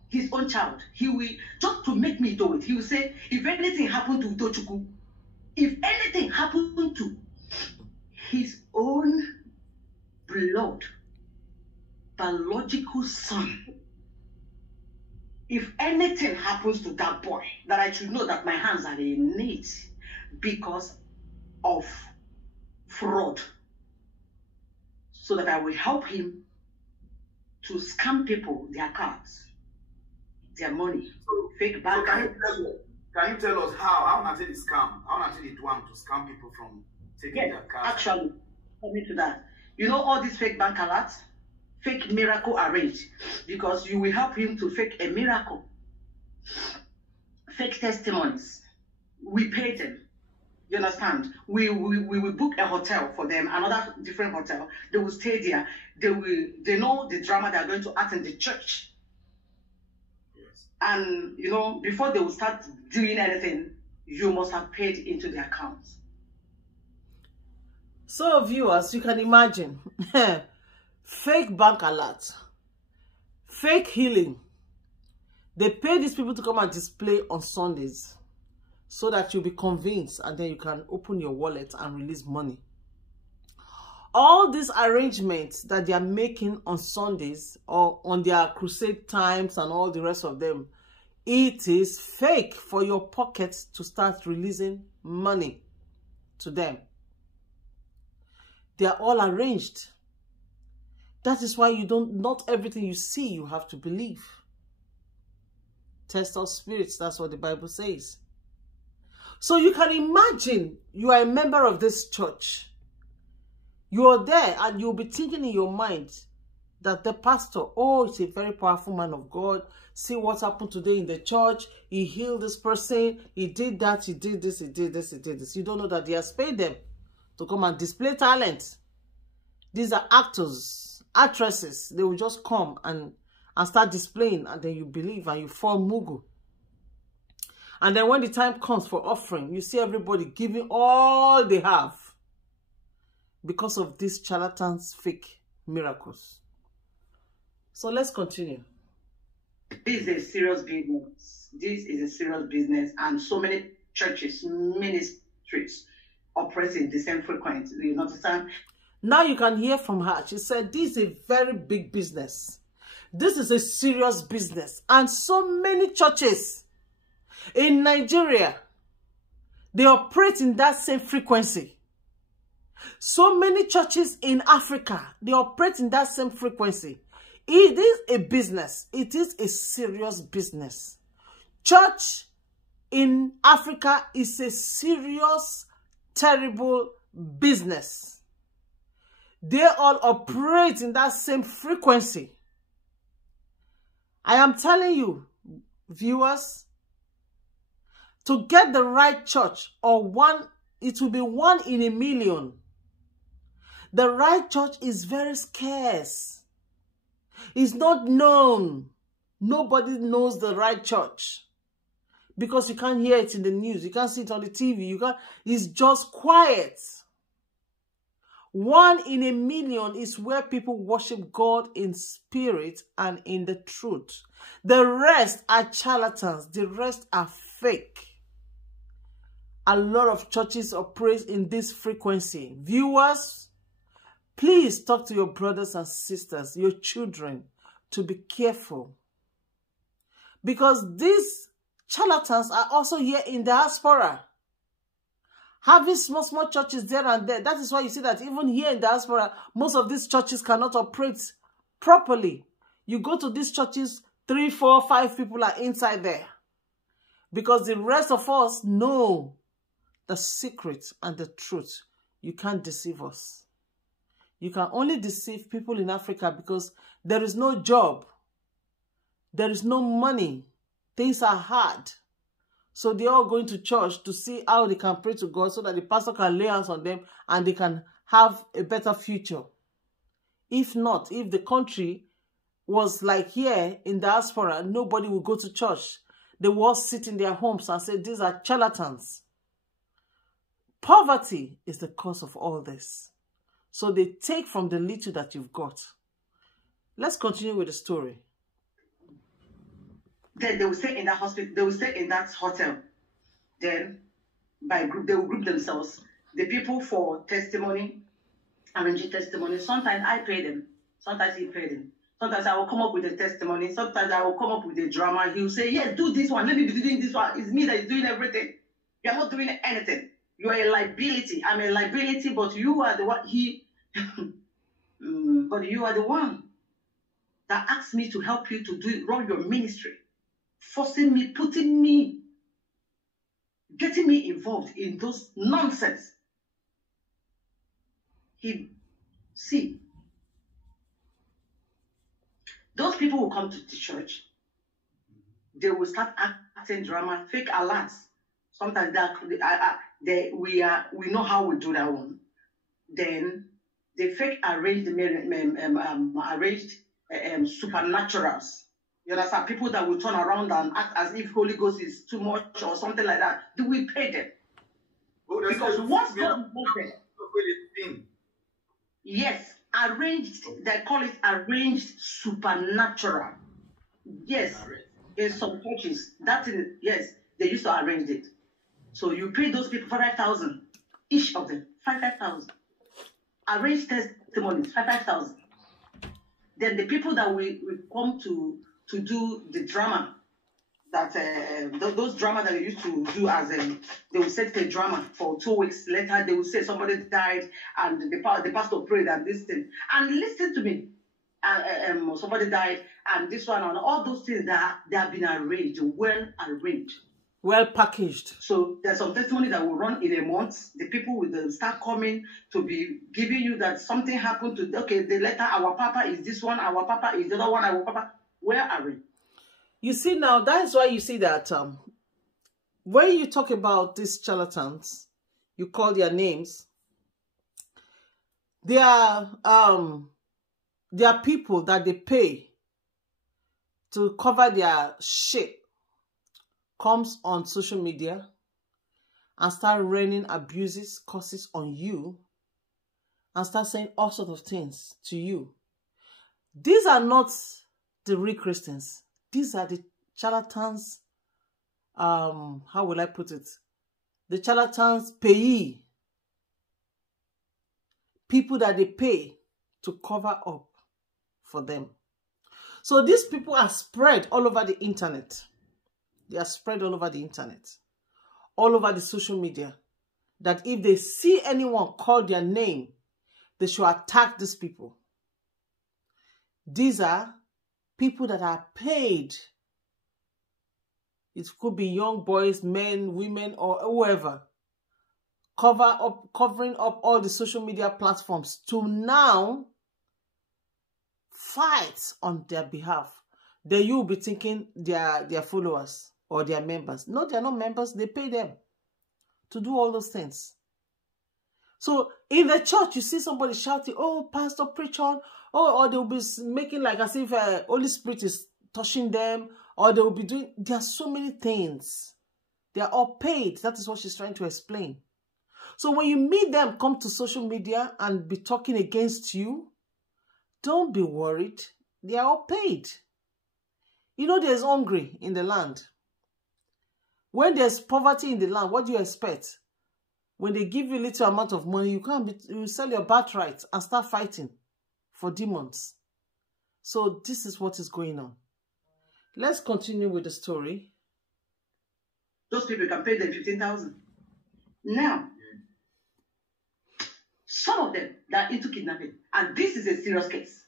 his own child. He will, just to make me do it, he will say, if anything happened to Udochukwu, if anything happened to his own blood, biological son. If anything happens to that boy, that I should know that my hands are in it because of fraud, so that I will help him to scam people, their cards, their money, fake bank. Can you tell us how not it is scam? How not it want to scam people from taking their cards? Actually, coming to that, you know all these fake bank alerts, fake miracle arranged, because you will help him to fake a miracle, fake testimonies. We pay them. You understand? We will book a hotel for them, another different hotel. They will stay there. They know the drama they are going to act in the church. Yes. And you know, before they will start doing anything, you must have paid into the accounts. So viewers, you can imagine fake bank alert, fake healing. They pay these people to come and display on Sundays so that you'll be convinced, and then you can open your wallet and release money. All these arrangements that they are making on Sundays or on their crusade times and all the rest of them, it is fake for your pockets to start releasing money to them. They are all arranged. That is why not everything you see you have to believe. Test of spirits, that's what the Bible says. So you can imagine you are a member of this church. You are there and you'll be thinking in your mind that the pastor, oh, it's a very powerful man of God. See what happened today in the church. He healed this person. He did that. He did this. He did this. He did this. You don't know that he has paid them to come and display talent. These are actors, actresses. They will just come and start displaying, and then you believe and you fall mugu. And then when the time comes for offering, you see everybody giving all they have because of these charlatans' fake miracles. So let's continue. This is a serious business. This is a serious business, and so many churches, ministries operate in the same frequency. You understand? Now you can hear from her. She said, this is a very big business. This is a serious business. And so many churches in Nigeria, they operate in that same frequency. So many churches in Africa, they operate in that same frequency. It is a business. It is a serious business. Church in Africa is a serious, terrible business. They all operate in that same frequency. I am telling you, viewers, to get the right church, it will be 1 in a million. The right church is very scarce. It's not known. Nobody knows the right church because you can't hear it in the news. You can't see it on the TV. It's just quiet. 1 in a million is where people worship God in spirit and in the truth. The rest are charlatans. The rest are fake. A lot of churches operate in this frequency. Viewers, please talk to your brothers and sisters, your children, to be careful. Because these charlatans are also here in diaspora, having small churches there and there. That is why you see that even here in diaspora, most of these churches cannot operate properly. You go to these churches, 3, 4, 5 people are inside there. Because the rest of us know the secret and the truth. You can't deceive us. You can only deceive people in Africa because there is no job. There is no money. Things are hard. So they're all going to church to see how they can pray to God so that the pastor can lay hands on them and they can have a better future. If not, if the country was like here in diaspora, nobody would go to church. They will all sit in their homes and say, these are charlatans. Poverty is the cause of all this. So they take from the little that you've got. Let's continue with the story. Then they will stay in that hospital. They will stay in that hotel. Then, by group, they will group themselves. The people for testimony, arranging testimony. Sometimes I pay them. Sometimes he pay them. Sometimes I will come up with a testimony. Sometimes I will come up with a drama. He will say, yes, do this one. Let me be doing this one. It's me that is doing everything. You are not doing anything. You are a liability. I'm a liability, but you are the one. But you are the one that asked me to help you to run your ministry, forcing me, putting me, getting me involved in those nonsense. Those people will come to the church. They will start acting drama, fake alerts. Sometimes we know how we do that one. Then they fake arranged supernaturals. You understand? People that will turn around and act as if Holy Ghost is too much or something like that. Do we pay them? Oh, because once God opened, yes, arranged, they call it arranged supernatural. Yes, in some churches, yes, they used to arrange it. So you pay those people 5,000, each of them, 5,000. Arrange testimonies, 5,000. Then the people that we come to do the drama, that those drama that they used to do as they will set a drama for 2 weeks later, they will say somebody died and the pastor prayed and this thing. And listen to me, somebody died and this one and all those things that they have been arranged, well arranged. Well packaged. So there's some testimony that will run in a month. The people will start coming to be giving you that something happened to, okay, the letter, our papa is this one, our papa is the other one, our papa. Where are we? You see now, that's why you see that when you talk about these charlatans, you call their names, they are people that they pay to cover their shit, comes on social media and start raining abuses, curses on you and start saying all sorts of things to you. These are not the real Christians. These are the charlatans, how will I put it? The charlatans payee. People that they pay to cover up for them. So these people are spread all over the internet. They are spread all over the internet, all over the social media, that if they see anyone call their name, they should attack these people. These are people that are paid. It could be young boys, men, women, or whoever, covering up all the social media platforms to now fight on their behalf. Then you'll be thinking their followers or their members. No, they're not members. They pay them to do all those things. So in the church, you see somebody shouting, oh, pastor, preach on. Oh, or they'll be making like as if Holy Spirit is touching them. Or they will be doing, there are so many things. They are all paid. That is what she's trying to explain. So when you meet them come to social media and be talking against you, don't be worried. They are all paid. You know there's hungry in the land. When there's poverty in the land, what do you expect? When they give you a little amount of money, you sell your birthright and start fighting for demons. So this is what is going on. Let's continue with the story. Those people can pay them 15,000. Now, some of them that are into kidnapping, and this is a serious case.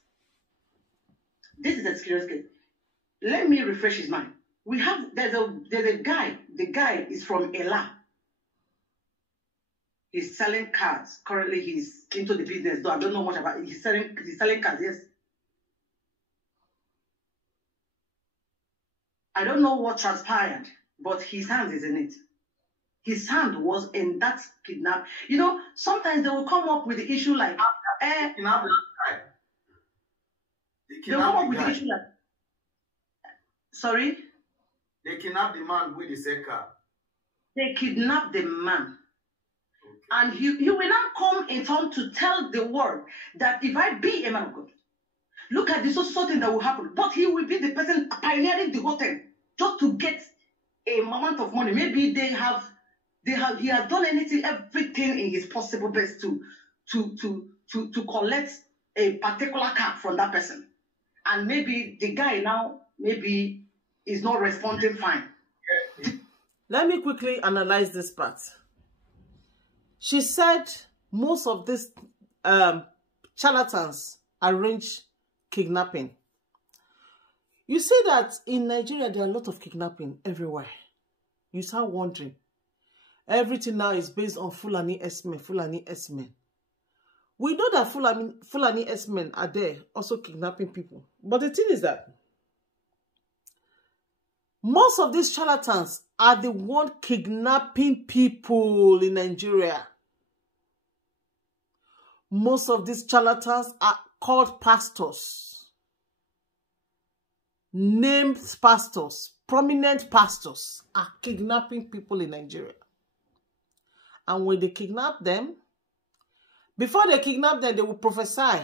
This is a serious case. Let me refresh his mind. There's a guy. The guy is from Ella. He's selling cars. Currently, he's into the business. Though I don't know much about it. He's selling cars. Yes. I don't know what transpired, but his hand is in it. His hand was in that kidnap. You know, sometimes they will come up with the issue like, They will come up with the issue like, sorry? They kidnapped the man with the same car. They kidnapped the man. Okay. And he will not come in time to tell the world that if I be a man of God, look at this sort thing that will happen. But he will be the person pioneering the whole thing just to get a amount of money. Maybe he has done everything in his possible best to collect a particular car from that person. and maybe the guy now maybe is not responding fine. Let me quickly analyze this part. She said most of these charlatans arrange kidnapping. You see that in Nigeria, there are a lot of kidnapping everywhere. You start wondering. Everything now is based on Fulani S-men, Fulani S-men. We know that Fulani S-men are there also kidnapping people. But the thing is that most of these charlatans are the one kidnapping people in Nigeria. Most of these charlatans are called pastors. Named pastors, prominent pastors are kidnapping people in Nigeria. And when they kidnap them, before they kidnap them, they will prophesy.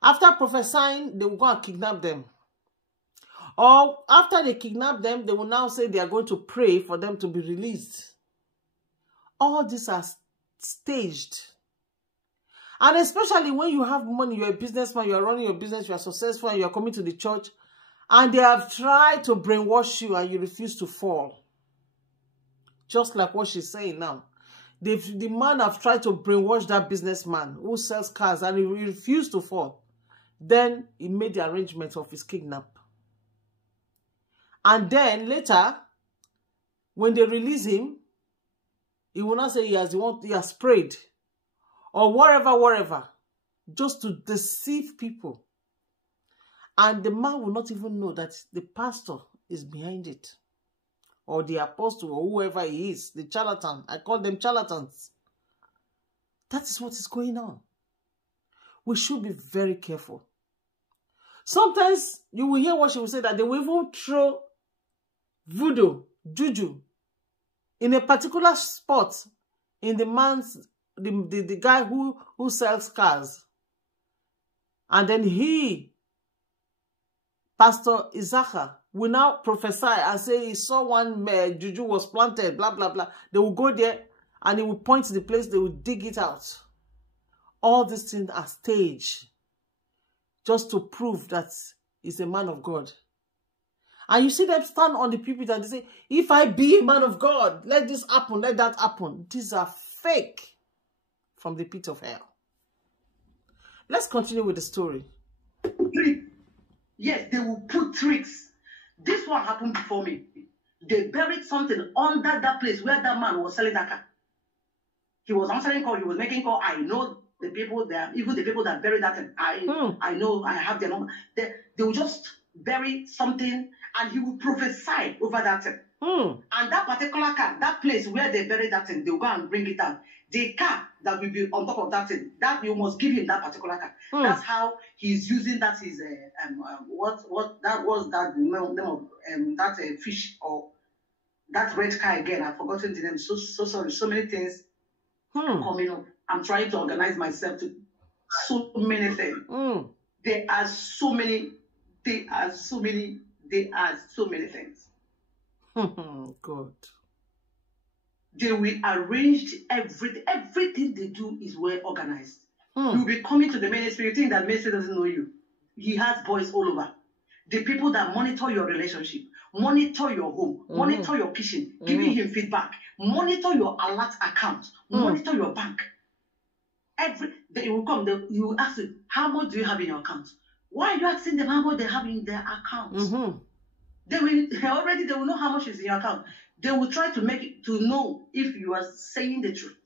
After prophesying, they will go and kidnap them. Or after they kidnap them, they will now say they are going to pray for them to be released. All these are staged. And especially when you have money, you're a businessman, you are running your business, you are successful, and you are coming to the church, and they have tried to brainwash you and you refuse to fall. Just like what she's saying now. The man have tried to brainwash that businessman who sells cars and he refused to fall. Then he made the arrangement of his kidnap. And then later, when they release him, he will not say he has prayed or whatever, just to deceive people. And the man will not even know that the pastor is behind it. Or the apostle, or whoever he is, the charlatan. I call them charlatans. That is what is going on. We should be very careful. Sometimes you will hear what she will say, that they will even throw voodoo, juju, in a particular spot in the man's, the guy who sells cars. And then he, Pastor Isaka, will now prophesy and say he saw one juju was planted, blah, blah, blah. They will go there and he will point to the place, they will dig it out. All these things are staged just to prove that he's a man of God. And you see them stand on the pulpit and they say, if I be a man of God, let this happen, let that happen. These are fake from the pit of hell. Let's continue with the story. Yes, they will put tricks. This one happened before me. They buried something under that place where that man was selling that car. He was answering call. He was making call. I know the people there, even the people that buried that thing. I know. I have their number. They will just bury something, and he will prophesy over that thing. And that particular car, that place where they buried that thing, they will go and bring it out. The car that will be on top of that thing, that you must give him that particular car. That's how he's using that. His what that was that name of that fish or that red car again. I've forgotten the name. So sorry. So many things coming up. I'm trying to organize myself to so many things. There are so many. There are so many things. God. They will arrange everything they do is well organized. You'll be coming to the ministry, you think that ministry doesn't know you. He has boys all over. The people that monitor your relationship, monitor your home, monitor your kitchen, giving him feedback, monitor your alert account, monitor your bank. They will come, you will ask them, how much do you have in your account? Why are you asking them how much they have in their account? They will know how much is in your account. They will try to make it to know if you are saying the truth.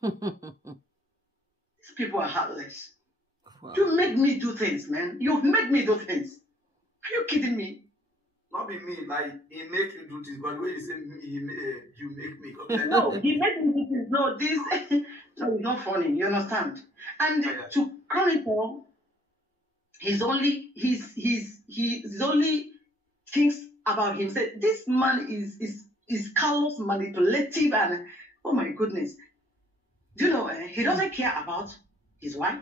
These people are heartless. Wow. You make me do things, man. You make me do things. Are you kidding me? Not be me, like he make you do this, but when you say you make me. No, he make me do this. No, this no, it's not funny. You understand? And to Chronicle, he's only thinks about himself. This man is callous, manipulative, and oh my goodness. Do you know, he doesn't care about his wife,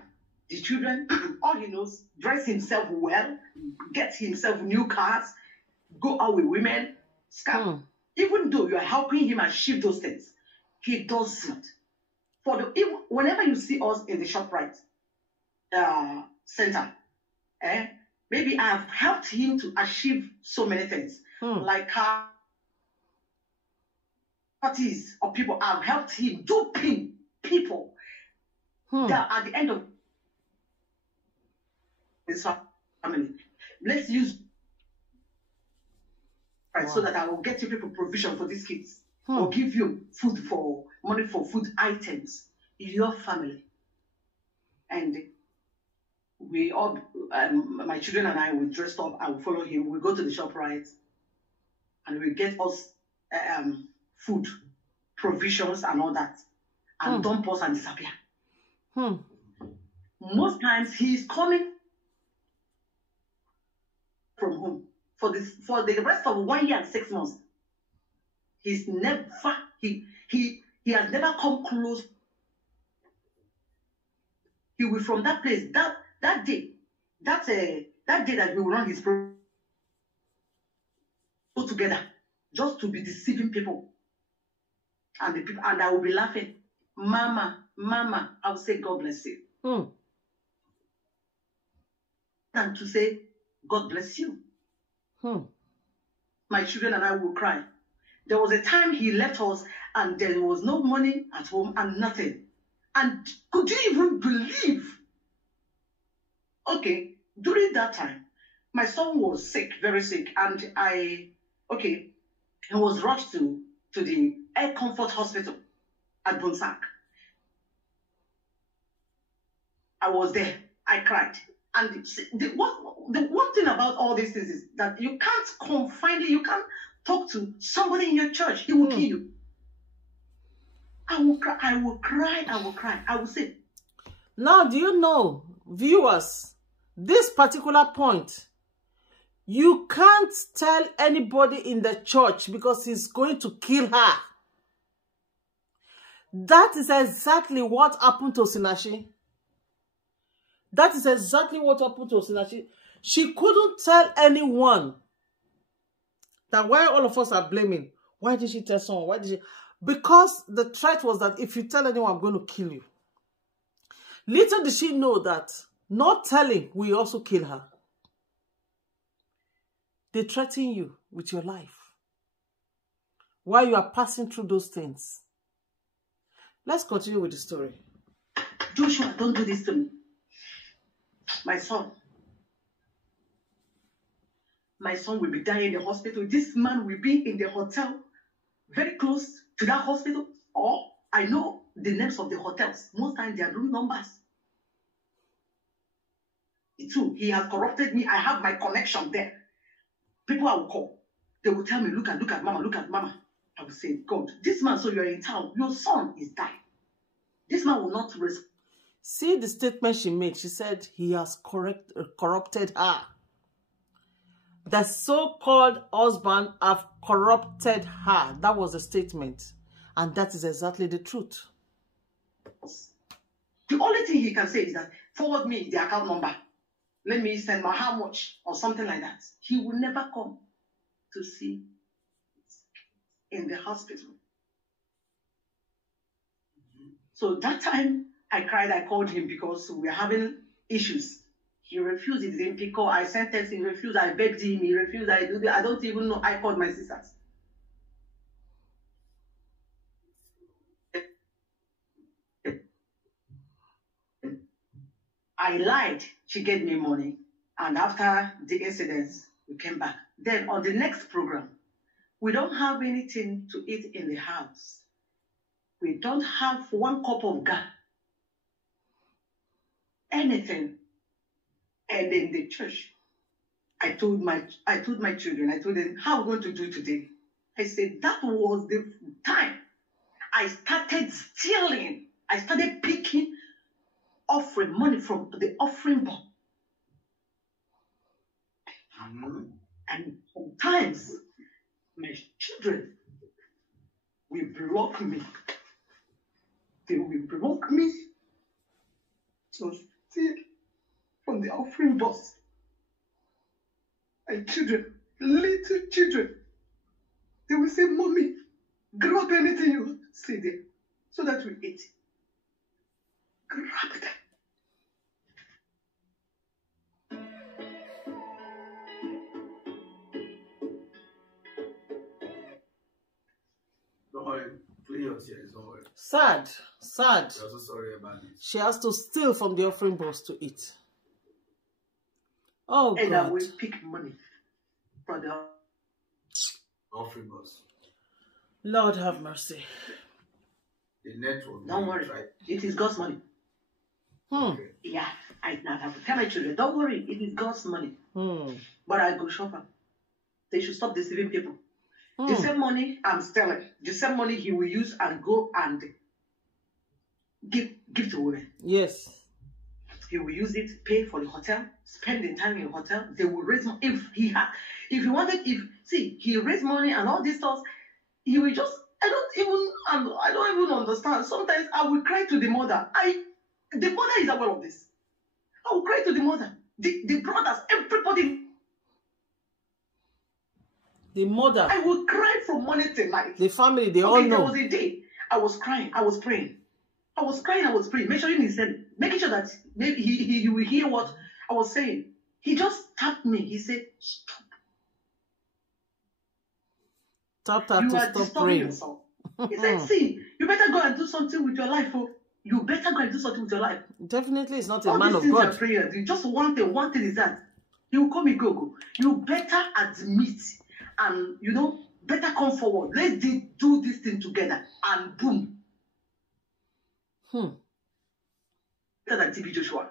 the children. All he knows, dress himself well, get himself new cars, go out with women, scam. Even though you are helping him achieve those things, he does not. Whenever you see us in the ShopRite center, Maybe I have helped him to achieve so many things, like parties of people. I've helped him duping people that at the end of his family. Let's use so that I will get you people provision for these kids, or give you money for food items in your family. And we all, my children and I, will dress up. I will follow him. We go to the ShopRite, and we get us food, provisions, and all that, and dump us and disappear. Most times he's coming from home for the rest of 1 year and 6 months. He's never he has never come close. He will from that place that day that he will run his program together just to be deceiving people, and the people, and I will be laughing, mama, I will say God bless you, and to say God bless you. My children and I will cry. There was a time he left us and there was no money at home and nothing. And could you even believe? Okay, during that time, my son was sick, very sick, and he was rushed to the Air Comfort Hospital at Bonsac. I was there. I cried. And the one thing about all these things is that you can't you can't talk to somebody in your church. He will kill you. I will cry, I will say. Now, do you know, viewers, this particular point, you can't tell anybody in the church because he's going to kill her. That is exactly what happened to Osinachi. That is exactly what happened to Osinachi. She couldn't tell anyone that why all of us are blaming. Why did she tell someone? Why did she? Because the threat was that if you tell anyone, I'm going to kill you. Little did she know that not telling will also kill her. They threaten you with your life while you are passing through those things. Let's continue with the story. Joshua, don't do this to me. My son will be dying in the hospital. This man will be in the hotel very close to that hospital. Or I know the names of the hotels. Most times they are room numbers. Too, he has corrupted me. I have my connection there. People I will call. They will tell me, look at mama, look at mama. I will say, God, this man, so you're in town. Your son is dying. This man will not respond. See the statement she made. She said he has corrupted her. The so-called husband have corrupted her. That was the statement. And that is exactly the truth. The only thing he can say is that, forward me the account number. Let me send my how much or something like that. He will never come to see in the hospital. So that time I cried, I called him because we were having issues. He refused, he didn't pick up. I sent text, he refused, I begged him, he refused, I don't even know. I called my sisters. I lied. She gave me money. And after the incidents, we came back. Then on the next program, we don't have anything to eat in the house. We don't have 1 cup of gas. Anything. And in the church, I told my children, I told them, how are we going to do today? I said, that was the time I started stealing. I started picking offering money from the offering box. And sometimes my children will block me. They will block me to steal from the offering box. My children, little children, they will say, Mommy, grab anything you see there so that we eat. Grab them. worry. Clear your tears, don't worry. Sad. Sad. We're so sorry about it. She has to steal from the offering box to eat. Oh, and God. I will pick money from the Offering box. Lord have mercy. The network. Don't worry. Right? It is God's money. Okay. Yeah, I now have to tell my children, don't worry, it is God's money. But I go shopper. They should stop deceiving people. The same money I'm stealing, the same money he will use and go and give to women. Yes. He will use it, pay for the hotel, spend the time in the hotel. They will raise money. If he raised money and all this stuff, he will just, I don't even understand. Sometimes I will cry to the mother. The mother is aware of this. I will cry to the mother. The brothers, everybody. The mother. I will cry from morning till night. The family, they all know. There was a day I was crying, I was praying. I was crying, I was praying, measuring his head, making sure that maybe he will hear what I was saying. He just tapped me. He said, stop. Tapped her to stop praying. Yourself. He said, see, you better go and do something with your life. Oh. You better go and do something with your life. Definitely, it's not a all man of these God. Are prayers. You just one thing is that he will call me go. You better admit and, better come forward. Let's do this thing together. And boom. Better than TB Joshua.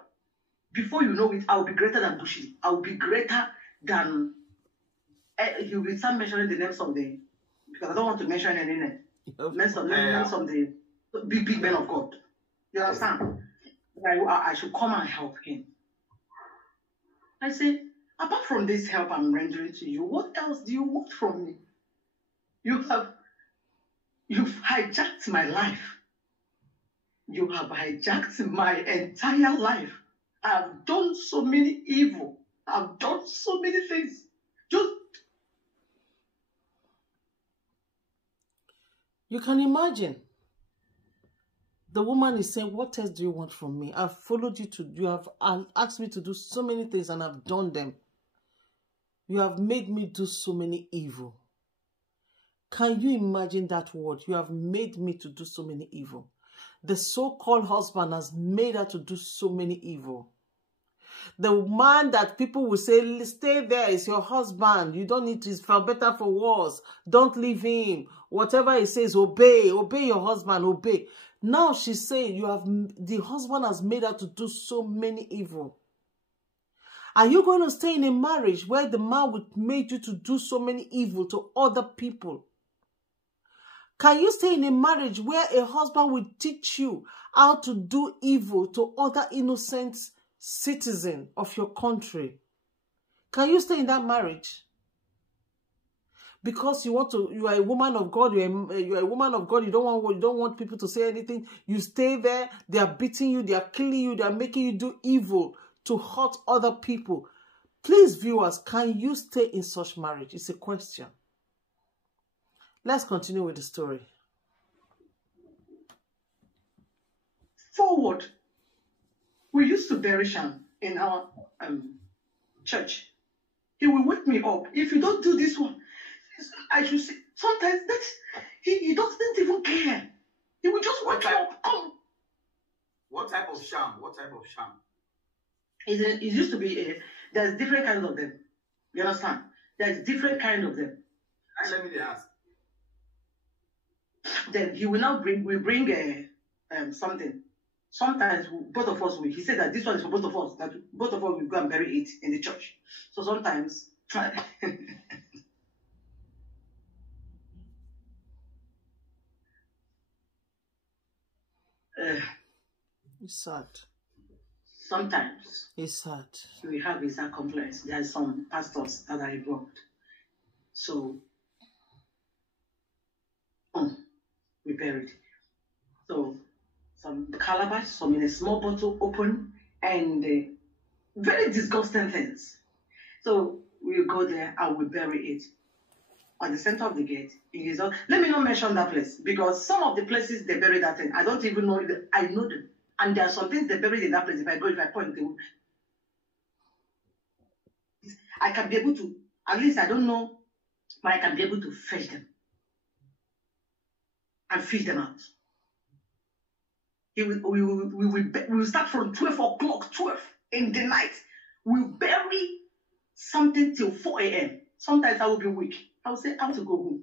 Before you know it, I'll be greater than Bushi. I'll be greater than... He will start mentioning the names of the... Because I don't want to mention any name. Names of the big men of God. You understand? I should come and help him. I said, apart from this help I'm rendering to you, what else do you want from me? You've hijacked my life. You have hijacked my entire life. I've done so many evil. I've done so many things. You can imagine. The woman is saying, what else do you want from me? I've followed you you have asked me to do so many things and I've done them. You have made me do so many evil. Can you imagine that word? You have made me to do so many evil. The so-called husband has made her to do so many evil. The man that people will say, stay there, is your husband. You don't need to, it's for better, for worse. Don't leave him. Whatever he says, obey. Obey your husband, obey. Now she's saying the husband has made her to do so many evil. Are you going to stay in a marriage where the man would make you to do so many evil to other people? Can you stay in a marriage where a husband will teach you how to do evil to other innocent citizens of your country? Can you stay in that marriage? Because you are a woman of God, you're a woman of God, you don't want people to say anything. You stay there, they are beating you, they are killing you, they are making you do evil to hurt other people. Please, viewers, can you stay in such marriage? It's a question. Let's continue with the story. Forward. We used to bury Sham in our church. He will wake me up. If you don't do this one, I should say, sometimes he doesn't even care. He will just wake up. Come. What type of sham? What type of sham? It used to be, there's different kinds of them. You understand? There's different kinds of them. Let me ask. Then he will now bring something. Sometimes both of us will. He said that this one is for both of us. That both of us will go and bury it in the church. So sometimes. It's sad. Sometimes it's sad. We have a circumference. There are some pastors that are involved. So we buried. So some calabash, some in a small bottle open, and very disgusting things. So we go there and we bury it on the center of the gate. Let me not mention that place, because some of the places they bury that thing, I don't even know it. I know them. And there are some things they buried in that place. If I point, I can be able to, at least I don't know, but I can be able to fetch them. and fish them out. We will start from 12 o'clock, 12 in the night. We'll bury something till 4 a.m. Sometimes I will be weak. I will say, I want to go home.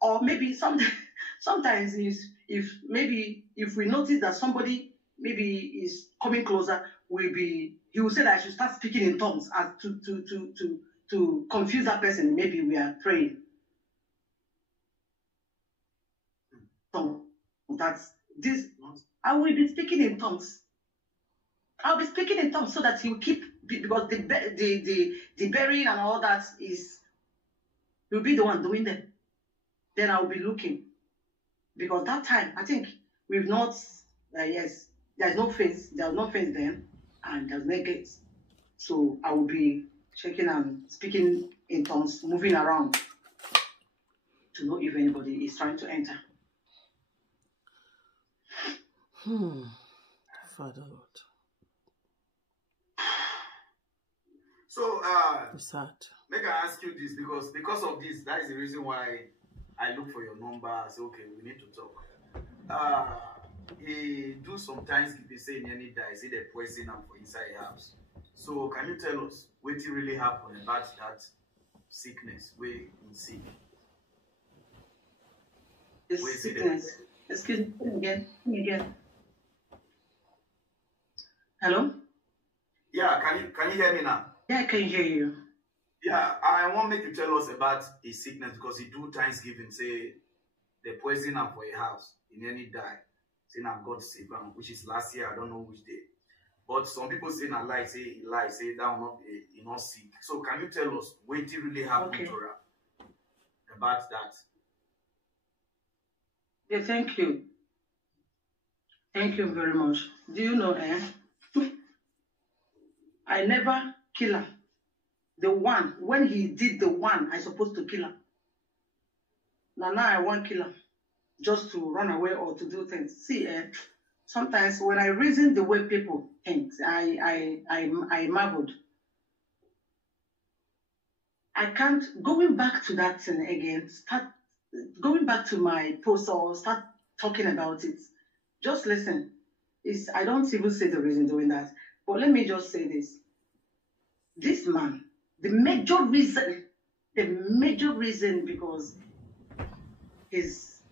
Or maybe sometimes if we notice that somebody maybe is coming closer, he will say that I should start speaking in tongues as to confuse that person. Maybe we are praying. So that's this. I will be speaking in tongues. I'll be speaking in tongues so that he will keep, because the burying and all that you'll be the one doing them. Then I'll be looking, because that time I think we've not. Yes, there's no fence. There's no fence then, and there's no gates. So I will be checking and speaking in tongues, moving around to know if anybody is trying to enter. Father Lord. So, it's hard. Make I ask you this, because of this, that is the reason why I look for your number. I say, okay, we need to talk. He do sometimes they say in any die, say the poison and for inside the house. So, can you tell us what really happened about that sickness where you see? The sickness. Excuse me again. Hello? Yeah, can you hear me now? Yeah, I can hear you. Yeah, I want make you tell us about his sickness, because he do Thanksgiving, say the poison am for a house, in any die. Say na God save him, which is last year, I don't know which day. But some people say na lie, say he lie, say that will not he not sick. So can you tell us what really happened to her about that? Yeah, thank you. Thank you very much. Do you know, I never kill her. The one, when he did the one, I supposed to kill her. Now I won't kill her. Just to run away or to do things. See, sometimes when I reason the way people think, I marveled. I can't, going back to that thing again, going back to my post or start talking about it. Just listen. I don't even say the reason doing that. But let me just say this. This man, the major reason because he's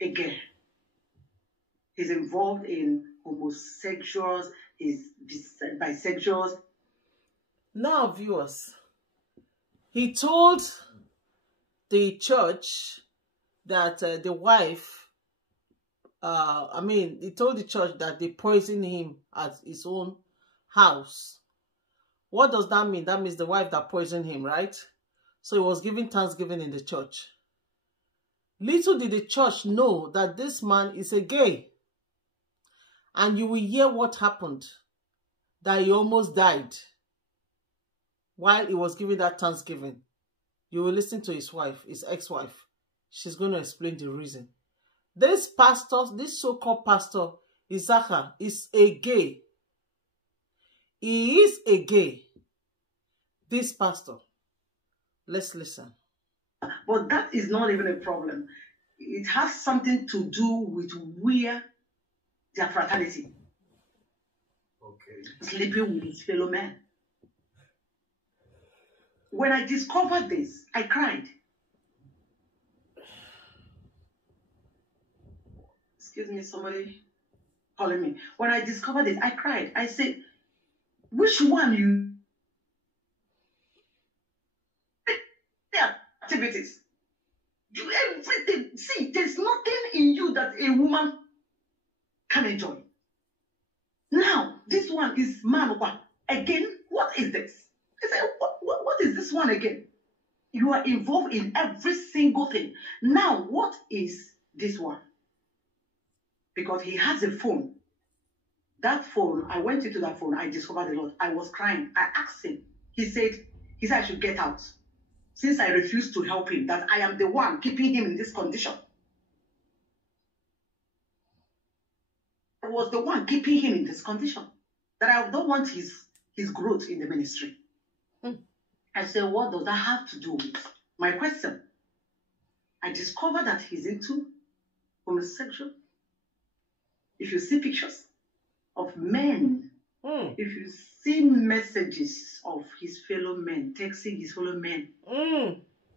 a gay. He's involved in homosexuals, he's bisexuals. Now, viewers, he told the church that the wife, he told the church that they poisoned him at his own house. What does that mean? That means the wife that poisoned him, right? So he was giving Thanksgiving in the church. Little did the church know that this man is a gay. And you will hear what happened. That he almost died while he was giving that Thanksgiving. You will listen to his wife, his ex-wife. She's going to explain the reason. This pastor, this so-called pastor, Issachar, is a gay. He is a gay. This pastor. Let's listen. But that is not even a problem. It has something to do with where their fraternity. Okay. Sleeping with his fellow men. When I discovered this, I cried. Excuse me, somebody calling me. When I discovered it, I cried. I said, which one you... Their activities. You everything. See, there's nothing in you that a woman can enjoy. Now, this one is man one. Again, what is this? I said, what is this one again? You are involved in every single thing. Now, what is this one? Because he has a phone. That phone, I went into that phone, I discovered a lot. I was crying. I asked him. He said I should get out. Since I refused to help him, that I am the one keeping him in this condition. I was the one keeping him in this condition. That I don't want his growth in the ministry. I said, what does that have to do with my question? I discovered that he's into homosexual, if you see pictures of men, if you see messages of his fellow men, texting his fellow men,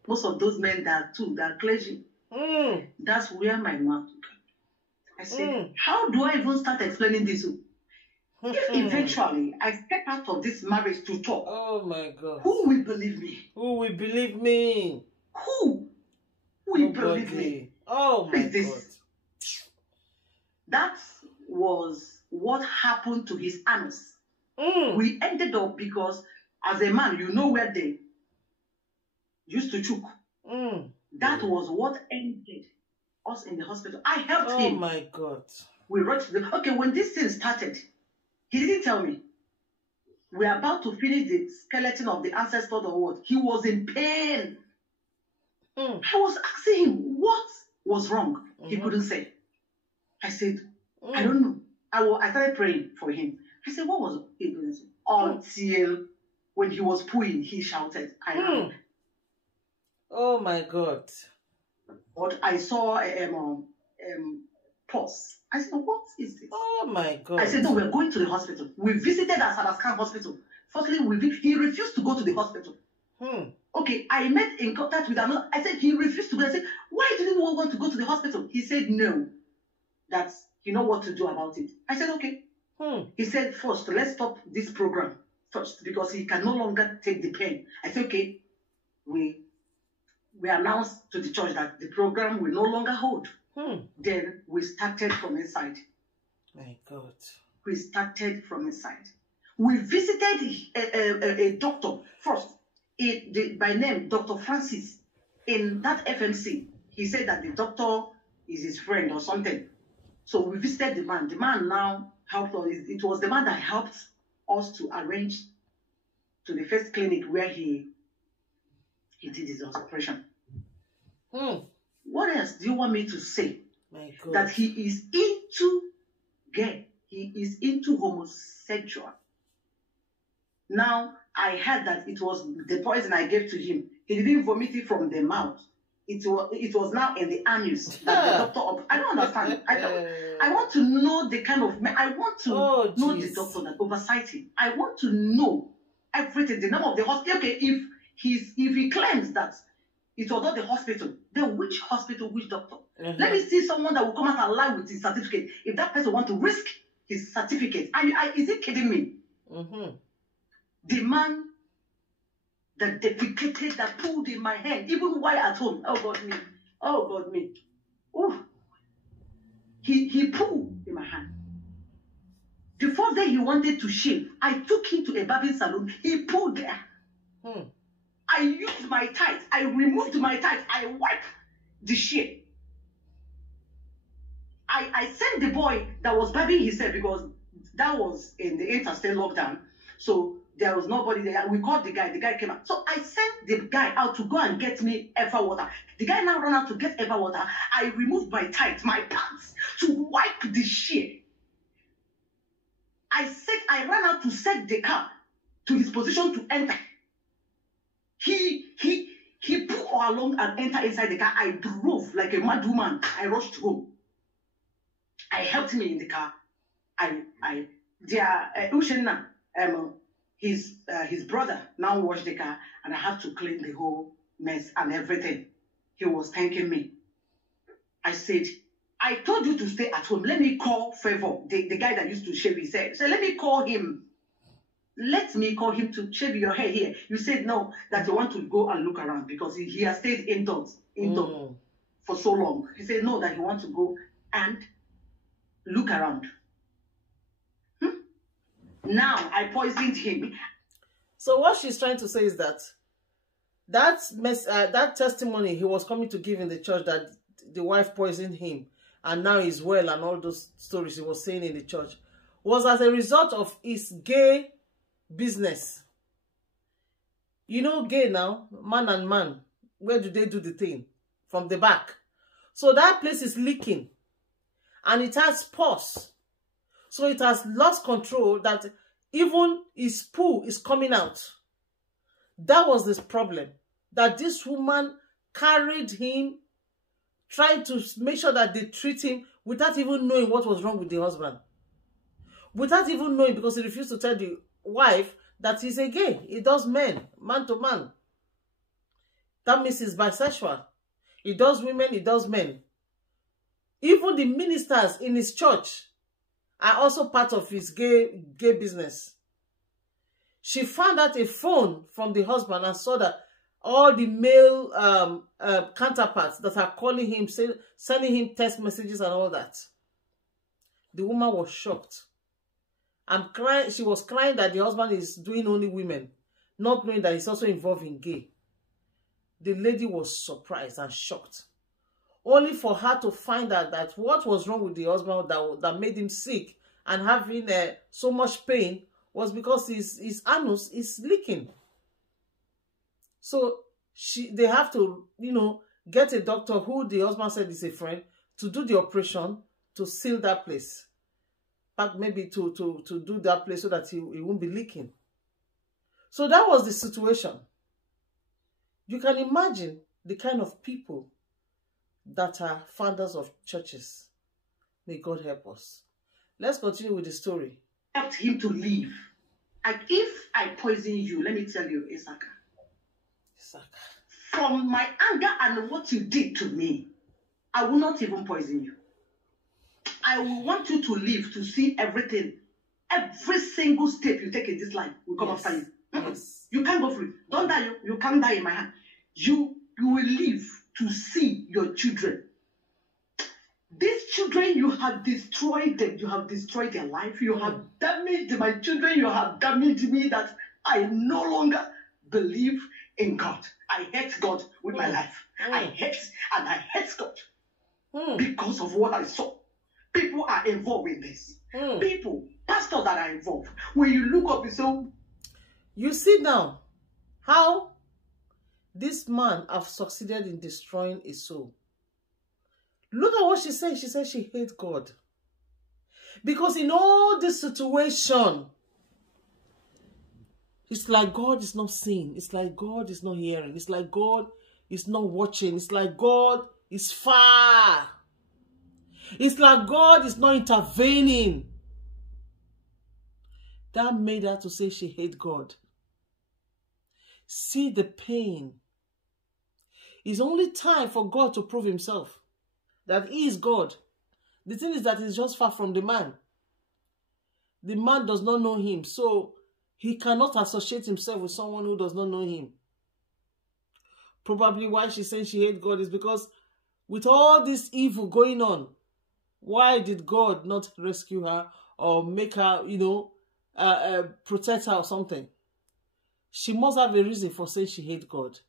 most of those men that are clergy, that's where my mouth got. I said, how do I even start explaining this? If eventually I step out of this marriage to talk, oh my God, who will believe me? Who will believe me? Who will believe me? Oh my God. That was what happened to his anus. We ended up because as a man, you know where they used to choke. That was what ended us in the hospital. I helped him. Oh my God. We rushed the okay, when this thing started, he didn't tell me. We're about to finish the skeleton of the ancestor or what. He was in pain. I was asking him what was wrong. He couldn't say. I said, I don't know. I started praying for him. I said, what was he going to say? Until when he was pooing, he shouted, I am. Oh my God. But I saw pulse. I said, what is this? Oh my God. I said, no, we're going to the hospital. We visited Asadaskan Hospital. Firstly, he refused to go to the hospital. Okay, I met in contact with another. I said, he refused to go. I said, why didn't you want to go to the hospital? He said, no, that you know what to do about it. I said, okay. He said, first, let's stop this program first because he can no longer take the pain. I said, okay, we announced to the church that the program will no longer hold. Then we started from inside. My God. We started from inside. We visited a doctor first, by name Dr. Francis, in that FMC. He said that the doctor is his friend or something. So we visited the man. The man now helped us. It was the man that helped us to arrange to the first clinic where he did his operation. What else do you want me to say? My God. That he is into gay. He is into homosexual. Now, I heard that it was the poison I gave to him. He didn't vomit it from the mouth. It was now in the anus that the doctor. I don't understand. I want to know the kind of. I want to know the doctor that oversight him. I want to know everything. The name of the hospital. Okay, if he claims that it was not the hospital, then which hospital, which doctor? Let me see someone that will come out and lie with his certificate. If that person want to risk his certificate, is he kidding me? The man that defecated, that pulled in my hand, even while at home. Oh God me. Oh God me. Oh. He pulled in my hand. The first day he wanted to shave, I took him to a barbing salon. He pulled there. I used my tights. I removed my tights. I wiped the shave. I sent the boy that was barbing himself because that was in the interstate lockdown. So there was nobody there. We called the guy. The guy came out. So I sent the guy out to go and get me Eva water. The guy now ran out to get Eva water. I removed my tights, my pants, to wipe the shit. I ran out to set the car to his position to enter. He pulled along and entered inside the car. I drove like a mad woman. I rushed home. I helped him in the car. His brother now washed the car, and I have to clean the whole mess and everything. He was thanking me. I said, I told you to stay at home. Let me call Favor, the guy that used to shave his hair. So let me call him. Let me call him to shave your hair here. You said no, that you want to go and look around because he has stayed indoors for so long. He said no, that he wants to go and look around. Now I poisoned him. So what she's trying to say is that testimony he was coming to give in the church, that the wife poisoned him and now he's well, and all those stories he was saying in the church, was as a result of his gay business. You know, gay now, man and man, where do they do the thing? From the back. So that place is leaking and it has pus. So it has lost control, that even his poo is coming out. That was this problem. That this woman carried him trying to make sure that they treat him without even knowing what was wrong with the husband. Without even knowing, because he refused to tell the wife that he's a gay. He does men, man to man. That means he's bisexual. He does women, he does men. Even the ministers in his church are also part of his gay business. She found out a phone from the husband and saw that all the male counterparts that are calling him, sending him text messages and all that. The woman was shocked. And crying, she was crying that the husband is doing only women, not knowing that he's also involved in gay. The lady was surprised and shocked. Only for her to find out that what was wrong with the husband that made him sick and having so much pain was because his anus is leaking. So they have to, get a doctor who the husband said is a friend to do the operation to seal that place. But maybe to do that place so that he won't be leaking. So that was the situation. You can imagine the kind of people that are founders of churches. May God help us. Let's continue with the story. Helped him to leave. Like, if I poison you, let me tell you, Isaka. From my anger and what you did to me, I will not even poison you. I will want you to live to see everything. Every single step you take in this life will come after you. Yes. You can't go free. Don't die. You can't die in my hand. You will live to see your children. These children, you have destroyed them. You have destroyed their life. You have damaged my children. You have damaged me, that I no longer believe in God. I hate God with my life. I hate God because of what I saw. People are involved in this. People, pastors that are involved. When you look up, you see now how this man have succeeded in destroying his soul. Look at what she said. She said she hates God. Because in all this situation, it's like God is not seeing. It's like God is not hearing. It's like God is not watching. It's like God is far. It's like God is not intervening. That made her to say she hates God. See the pain. It's only time for God to prove himself that he is God. The thing is that he's just far from the man. The man does not know him, so he cannot associate himself with someone who does not know him. Probably why she's saying she hates God is because with all this evil going on, why did God not rescue her or make her, protect her or something? She must have a reason for saying she hates God.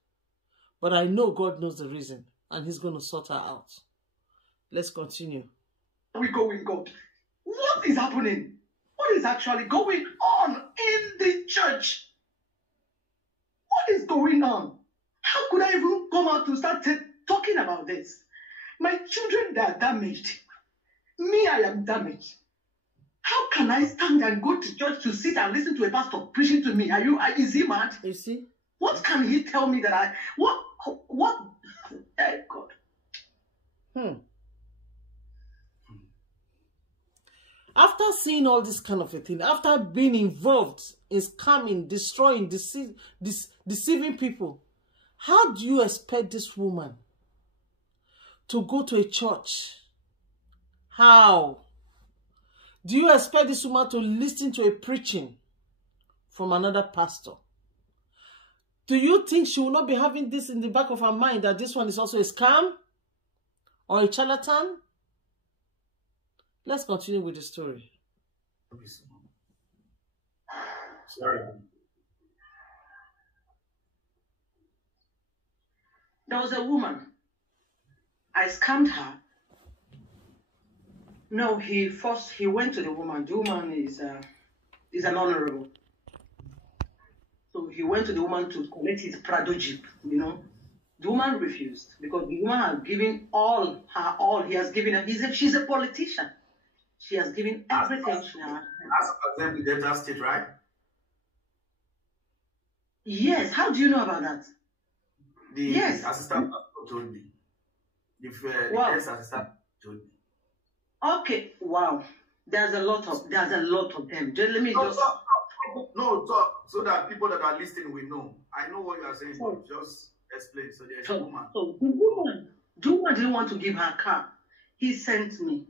But I know God knows the reason, and he's going to sort her out. Let's continue. We go with God. What is happening? What is actually going on in the church? What is going on? How could I even come out to start talking about this? My children, they are damaged. Me, I am damaged. How can I stand and go to church to sit and listen to a pastor preaching to me? Is he mad? You see? What can he tell me that what? Thank God. After seeing all this kind of a thing, after being involved in scamming, destroying, deceiving people, how do you expect this woman to go to a church? How? Do you expect this woman to listen to a preaching from another pastor? Do you think she will not be having this in the back of her mind, that this one is also a scam or a charlatan? Let's continue with the story. Sorry. There was a woman. I scammed her. No, he went to the woman. The woman is an honorable. So he went to the woman to collect his Prado Jeep, The woman refused because the woman has given all her all. He has given her. She's a politician. She has given everything she has. That's Assembly Delta State, right? Yes. How do you know about that? The assistant pastor told me. If the Wow. ex-assistant to... Okay, wow. There's a lot of them. Let me just talk so that people that are listening will know. I know what you are saying, but just explain. So there's a woman. So the woman didn't want to give her car. He sent me.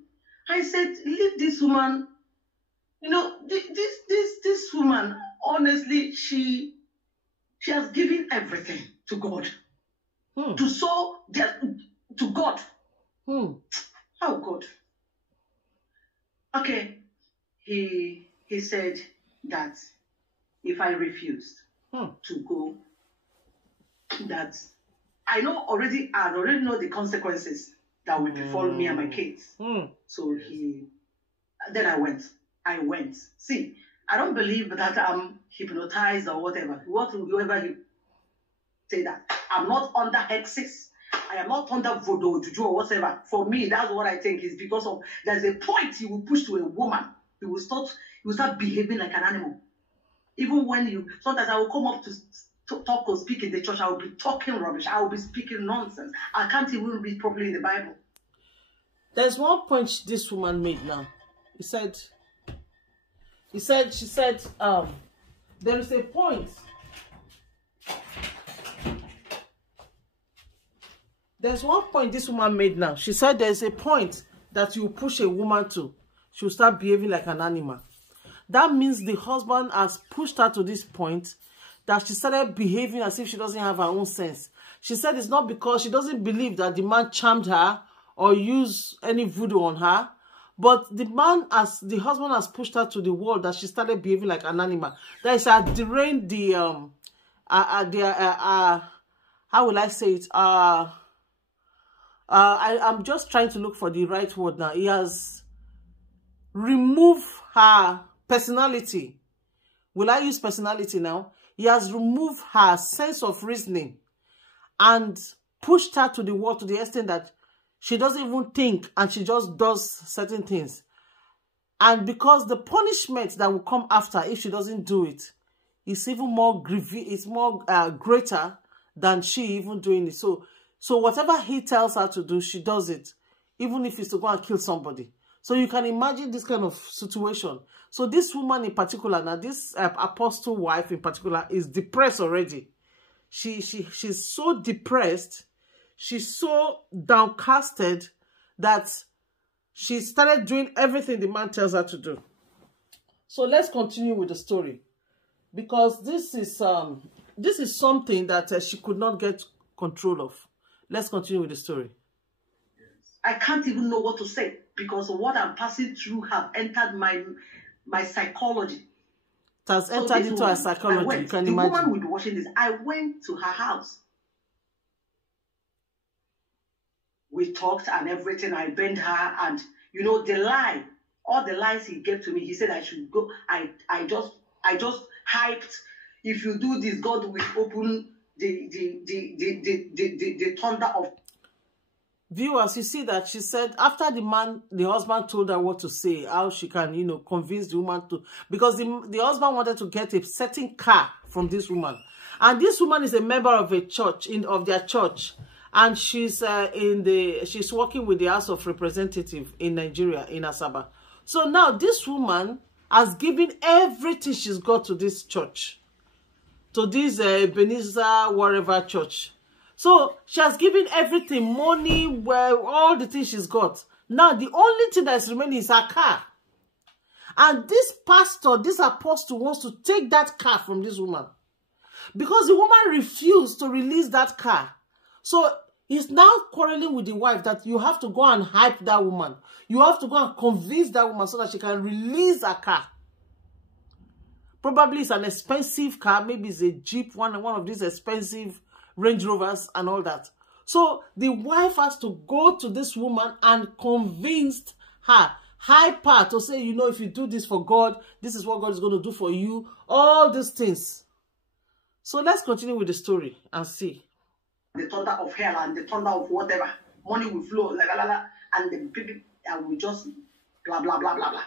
I said, leave this woman. You know, this woman, honestly, she has given everything to God. To sow to God. Oh God. Okay. He said that if I refused to go, that I already know the consequences that will befall me and my kids. So then I went. See, I don't believe that I'm hypnotized or whatever. Whoever you say that. I'm not under hexes. I am not under voodoo, juju, or whatever. For me, that's what I think is because of there's a point you will push to a woman. You will start behaving like an animal. Even when sometimes I will come up to talk or speak in the church, I will be talking rubbish. I will be speaking nonsense. I can't even read properly in the Bible. There's one point this woman made now. She said, there is a point. There's one point this woman made now. She said there's a point that you push a woman to. She'll start behaving like an animal. That means the husband has pushed her to this point that she started behaving as if she doesn't have her own sense. She said it's not because she doesn't believe that the man charmed her or used any voodoo on her, but the husband has pushed her to the wall that she started behaving like an animal. That is drained the how will I say it? I'm just trying to look for the right word now. He has removed her personality. Will I use personality now? He has removed her sense of reasoning and pushed her to the wall to the extent that she doesn't even think and she just does certain things. And because the punishment that will come after if she doesn't do it is even more grievous, it's more greater than she even doing it. So whatever he tells her to do, she does it, even if it's to go and kill somebody. So you can imagine this kind of situation. So this woman in particular, now this apostle wife in particular, is depressed already. She's so depressed, she's so downcasted that she started doing everything the man tells her to do. So let's continue with the story, because this is something that she could not get control of. Let's continue with the story. I can't even know what to say because what I'm passing through have entered my psychology. It has entered into her psychology. You can imagine. The woman will be watching this. I went to her house. We talked and everything. I bent her, and you know the lie, all the lies he gave to me. He said I should go. I just hyped. If you do this, God will open the thunder of. Viewers, you see that she said after the husband told her what to say, how she can, convince the woman to, because the husband wanted to get a certain car from this woman, and this woman is a member of a church of their church, and she's she's working with the House of Representatives in Nigeria, in Asaba. So now this woman has given everything she's got to this church, to this Ebenezer whatever church. So she has given everything, money, all the things she's got. Now the only thing that's remaining is her car. And this pastor, this apostle wants to take that car from this woman, because the woman refused to release that car. So he's now quarreling with the wife that you have to go and hype that woman. You have to go and convince that woman so that she can release her car. Probably it's an expensive car. Maybe it's a Jeep, one of these expensive Range Rovers and all that. So the wife has to go to this woman and convince her, hype her to say, if you do this for God, this is what God is going to do for you. All these things. So let's continue with the story and see. The thunder of hell and the thunder of whatever. Money will flow, and the people will just blah, blah, blah, blah, blah.